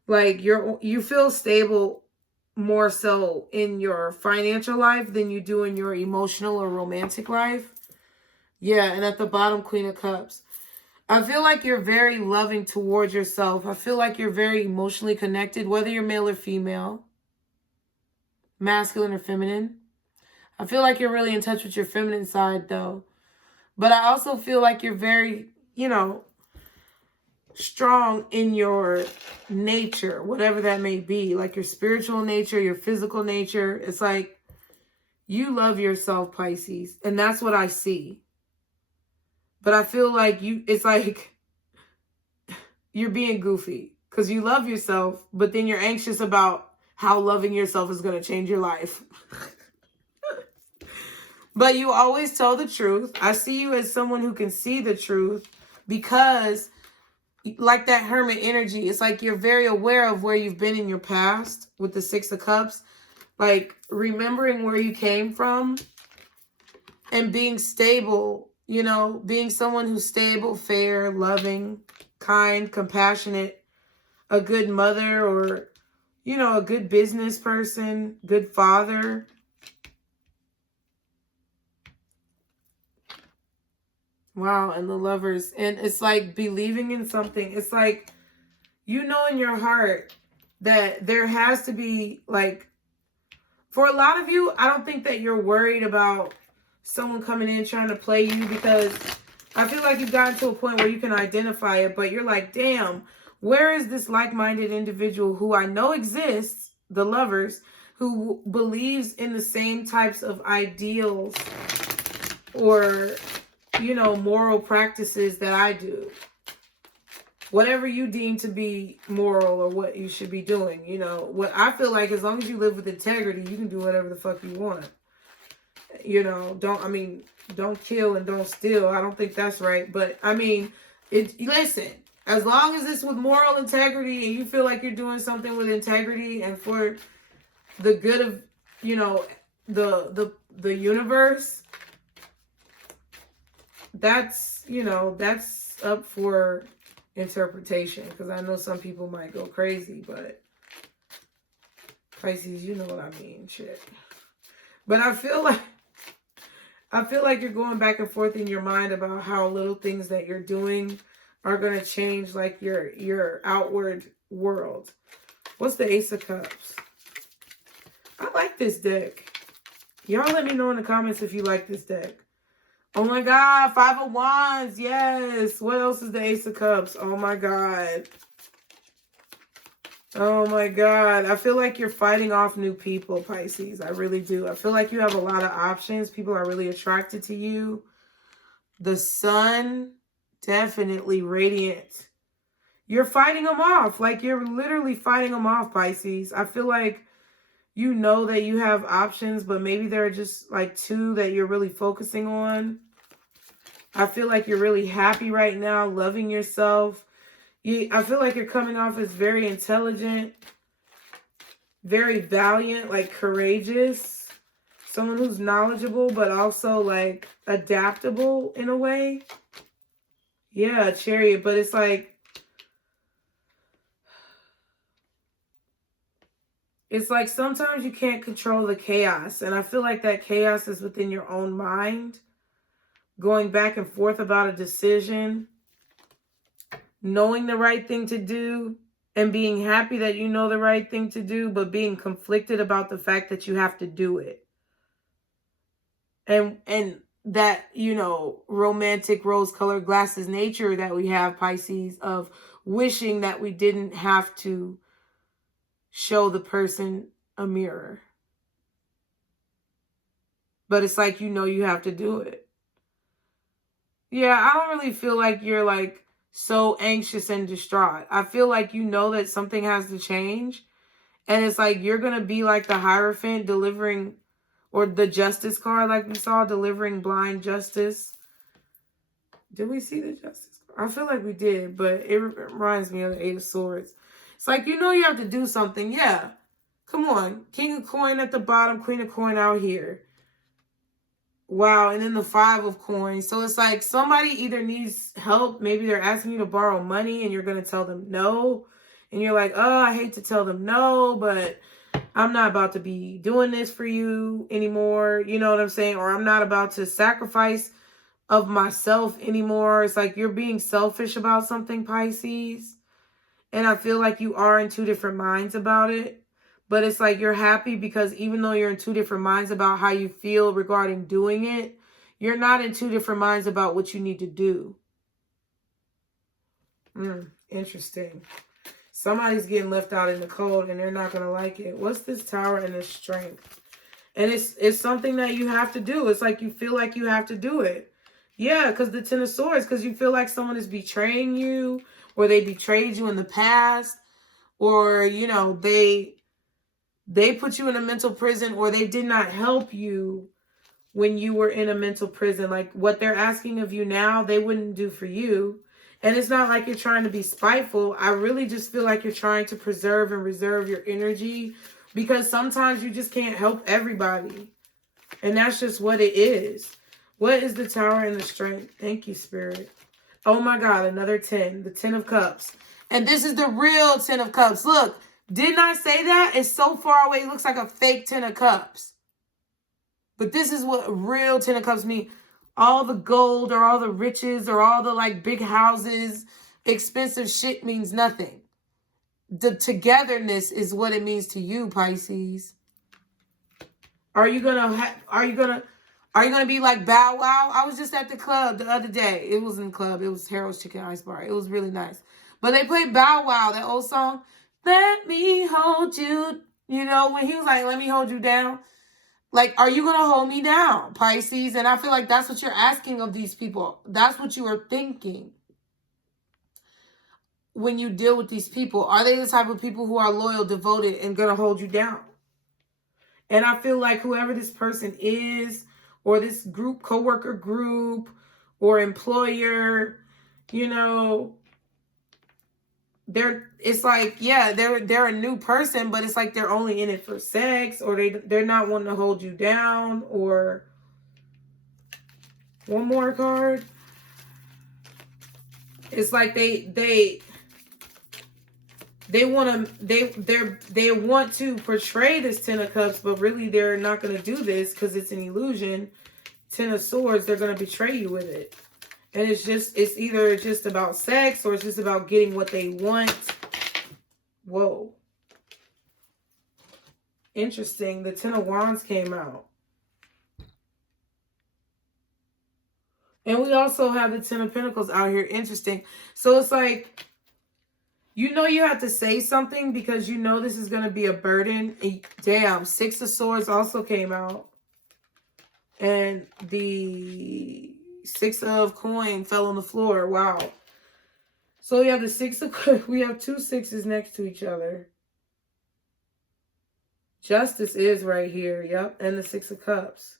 Like, you feel stable more so in your financial life than you do in your emotional or romantic life. Yeah, and at the bottom, Queen of Cups. I feel like you're very loving towards yourself. I feel like you're very emotionally connected, whether you're male or female, masculine or feminine. I feel like you're really in touch with your feminine side, though. But I also feel like you're very, strong in your nature, whatever that may be, like your spiritual nature, your physical nature. It's like you love yourself, Pisces, and that's what I see. But I feel like it's like you're being goofy because you love yourself, but then you're anxious about how loving yourself is going to change your life. But you always tell the truth. I see you as someone who can see the truth because, like that Hermit energy, it's like you're very aware of where you've been in your past with the Six of Cups. Like, remembering where you came from and being stable, being someone who's stable, fair, loving, kind, compassionate, a good mother, or, a good business person, good father. Wow, and the Lovers. And it's like believing in something. It's like, in your heart that there has to be, like, for a lot of you, I don't think that you're worried about someone coming in trying to play you, because I feel like you've gotten to a point where you can identify it, but you're like, damn, where is this like-minded individual who I know exists, the Lovers, who believes in the same types of ideals or, moral practices that I do. Whatever you deem to be moral or what you should be doing, what I feel like, as long as you live with integrity, you can do whatever the fuck you want. Don't kill and don't steal. I don't think that's right. But listen, as long as it's with moral integrity and you feel like you're doing something with integrity and for the good of, the universe, that's up for interpretation, because I know some people might go crazy, but Pisces, you know what I mean, shit. But I feel like you're going back and forth in your mind about how little things that you're doing are going to change, like, your outward world. What's the Ace of Cups? I like this deck. Y'all let me know in the comments if you like this deck. Oh my God, Five of Wands, yes. What else is the Ace of Cups? Oh my God. Oh my God. I feel like you're fighting off new people, Pisces. I really do. I feel like you have a lot of options. People are really attracted to you. The Sun, definitely radiant. You're fighting them off. Like, you're literally fighting them off, Pisces. I feel like you know that you have options, but maybe there are just like two that you're really focusing on. I feel like you're really happy right now, loving yourself. I feel like you're coming off as very intelligent, very valiant, like courageous. Someone who's knowledgeable, but also like adaptable in a way. Yeah, Chariot, but it's like, It's like sometimes you can't control the chaos. And I feel like that chaos is within your own mind. Going back and forth about a decision. Knowing the right thing to do. And being happy that you know the right thing to do. But being conflicted about the fact that you have to do it. And that, you know, romantic rose-colored glasses nature that we have, Pisces, of wishing that we didn't have to show the person a mirror. But it's like, you know, you have to do it. Yeah, I don't really feel like you're like so anxious and distraught. I feel like you know that something has to change. And it's like you're going to be like the Hierophant delivering, or the Justice card like we saw, delivering blind justice. Did we see the Justice card? I feel like we did, but it reminds me of the Eight of Swords. It's like, you know, you have to do something. Yeah. Come on. King of Coin at the bottom, Queen of Coin out here. Wow, and then the Five of Coins. So it's like somebody either needs help. Maybe they're asking you to borrow money and you're going to tell them no. And you're like, oh, I hate to tell them no, but I'm not about to be doing this for you anymore. You know what I'm saying? Or I'm not about to sacrifice of myself anymore. It's like you're being selfish about something, Pisces. And I feel like you are in two different minds about it. But it's like you're happy because even though you're in two different minds about how you feel regarding doing it, you're not in two different minds about what you need to do. Interesting. Somebody's getting left out in the cold and they're not going to like it. What's this Tower and this Strength? And it's something that you have to do. It's like you feel like you have to do it. Yeah, because the Ten of Swords, because you feel like someone is betraying you, or they betrayed you in the past, or, you know, they put you in a mental prison, or they did not help you when you were in a mental prison. Like what they're asking of you now, they wouldn't do for you. And it's not like you're trying to be spiteful. I really just feel like you're trying to preserve and reserve your energy, because sometimes you just can't help everybody. And that's just what it is. What is the Tower and the Strength? Thank you, Spirit. Oh my God, another 10. The 10 of Cups. And this is the real 10 of Cups. Look, didn't I say that? It's so far away. It looks like a fake 10 of Cups. But this is what real 10 of Cups mean. All the gold or all the riches or all the like big houses, expensive shit means nothing. The togetherness is what it means to you, Pisces. Are you gonna be like Bow Wow? I was just at the club the other day. It wasn't a club. It was Harold's Chicken Ice Bar. It was really nice. But they played Bow Wow, that old song. Let me hold you. You know, when he was like, let me hold you down. Like, are you going to hold me down, Pisces? And I feel like that's what you're asking of these people. That's what you are thinking when you deal with these people. Are they the type of people who are loyal, devoted, and going to hold you down? And I feel like whoever this person is, or this group, coworker group, or employer, you know, it's like, yeah, they're a new person, but it's like they're only in it for sex, or they're not wanting to hold you down. Or one more card. It's like they want to portray this 10 of Cups, but really they're not going to do this because it's an illusion. 10 of Swords, they're going to betray you with it. And it's either just about sex, or it's just about getting what they want. Whoa. Interesting. The 10 of Wands came out. And we also have the 10 of Pentacles out here. Interesting. So it's like, you know you have to say something because you know this is going to be a burden. Damn. 6 of Swords also came out. And the 6 of Coin fell on the floor. Wow. So we have the 6 of... We have 2 6s next to each other. Justice is right here. Yep. And the 6 of Cups.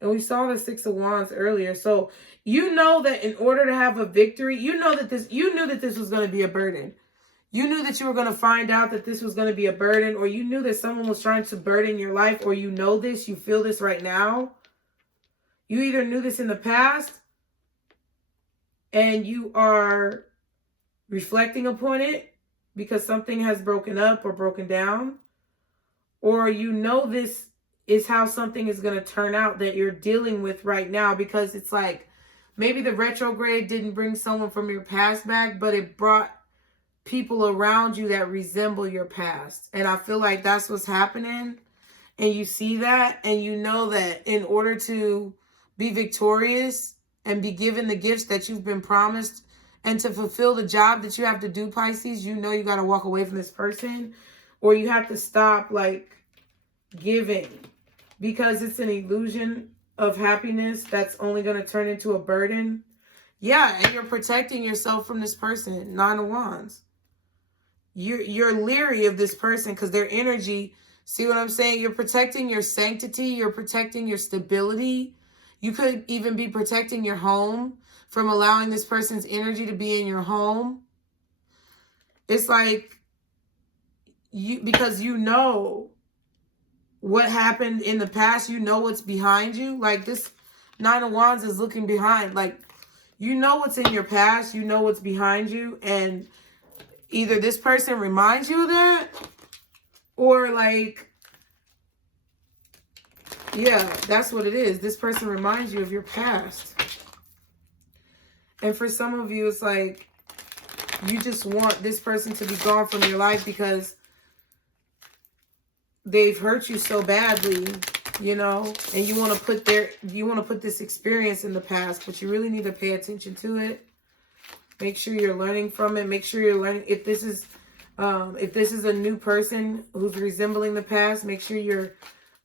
And we saw the 6 of Wands earlier. So you know that in order to have a victory, you knew that this was going to be a burden. You knew that you were going to find out that this was going to be a burden, or you knew that someone was trying to burden your life, or you know this, you feel this right now. You either knew this in the past and you are reflecting upon it because something has broken up or broken down, or you know this is how something is going to turn out that you're dealing with right now, because it's like maybe the retrograde didn't bring someone from your past back, but it brought people around you that resemble your past. And I feel like that's what's happening. And you see that, and you know that in order to be victorious and be given the gifts that you've been promised and to fulfill the job that you have to do, Pisces, you know you got to walk away from this person, or you have to stop like giving, because it's an illusion of happiness that's only going to turn into a burden. Yeah, and you're protecting yourself from this person. 9 of Wands. You're leery of this person because their energy, see what I'm saying? You're protecting your sanctity. You're protecting your stability. You could even be protecting your home from allowing this person's energy to be in your home. It's like because you know what happened in the past. You know what's behind you. Like this 9 of Wands is looking behind. Like, you know what's in your past. You know what's behind you. And either this person reminds you of that, or like, yeah, that's what it is. This person reminds you of your past. And for some of you, it's like you just want this person to be gone from your life because they've hurt you so badly, you know, and you want to put this experience in the past, but you really need to pay attention to it. Make sure you're learning from it. Make sure you're learning if this is a new person who's resembling the past. Make sure you're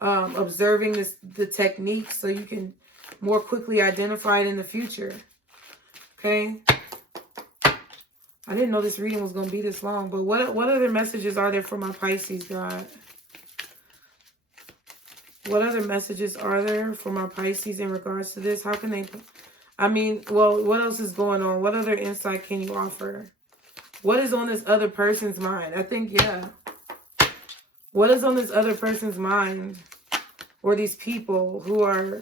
observing the techniques so you can more quickly identify it in the future. Okay. I didn't know this reading was going to be this long, but what other messages are there for my Pisces, God? What other messages are there for my Pisces in regards to this? How can they... I mean, well, what else is going on? What other insight can you offer? What is on this other person's mind? I think, yeah. What is on this other person's mind? Or these people who are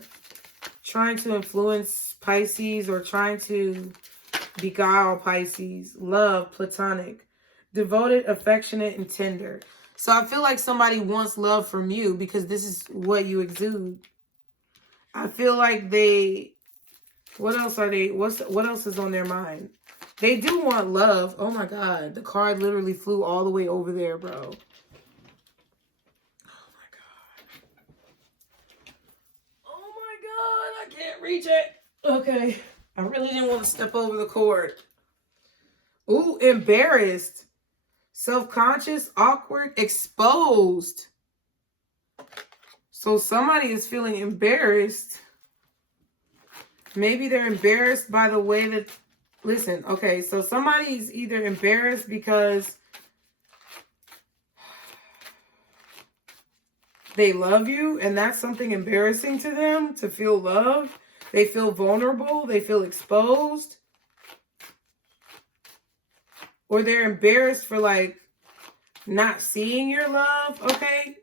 trying to influence Pisces or trying to beguile Pisces? Love, platonic, devoted, affectionate, and tender. So I feel like somebody wants love from you because this is what you exude. I feel like they... What else are they? What else is on their mind? They do want love. Oh my God. The card literally flew all the way over there, bro. Oh my God. Oh my God. I can't reach it. Okay. I really didn't want to step over the cord. Ooh, embarrassed. Self-conscious, awkward, exposed. So somebody is feeling embarrassed. Maybe they're embarrassed by the way that... Listen, okay, so somebody's either embarrassed because they love you, and that's something embarrassing to them, to feel loved. They feel vulnerable. They feel exposed. Or they're embarrassed for, like, not seeing your love, okay?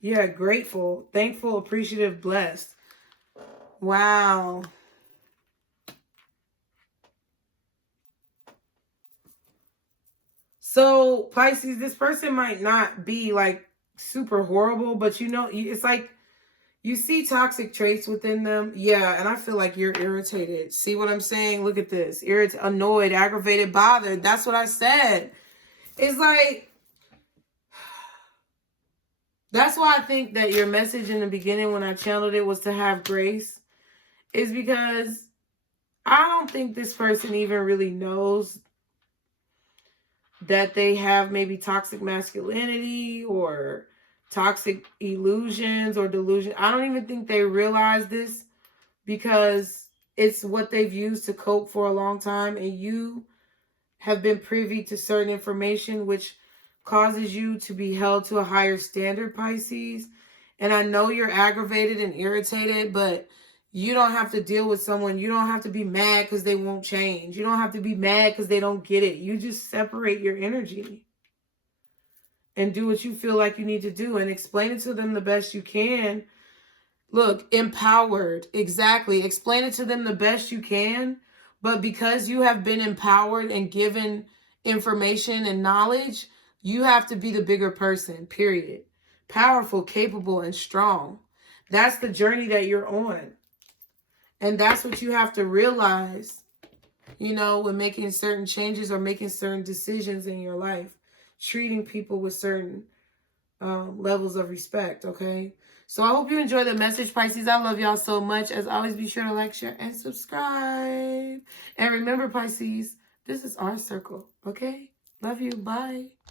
Yeah, grateful, thankful, appreciative, blessed. Wow. So, Pisces, this person might not be, like, super horrible, but, you know, it's like you see toxic traits within them. Yeah, and I feel like you're irritated. See what I'm saying? Look at this. Irritated, annoyed, aggravated, bothered. That's what I said. It's like... That's why I think that your message in the beginning when I channeled it was to have grace. Is because I don't think this person even really knows that they have maybe toxic masculinity or toxic illusions or delusion. I don't even think they realize this because it's what they've used to cope for a long time, and you have been privy to certain information which causes you to be held to a higher standard, Pisces. And I know you're aggravated and irritated, but you don't have to deal with someone. You don't have to be mad because they won't change. You don't have to be mad because they don't get it. You just separate your energy and do what you feel like you need to do and explain it to them the best you can. Look, empowered. Exactly. Explain it to them the best you can. But because you have been empowered and given information and knowledge, you have to be the bigger person, period. powerful, capable, and strong. That's the journey that you're on. And that's what you have to realize, you know, when making certain changes or making certain decisions in your life. Treating people with certain levels of respect, okay? So I hope you enjoy the message, Pisces. I love y'all so much. As always, be sure to like, share, and subscribe. And remember, Pisces, this is our circle, okay? Love you. Bye.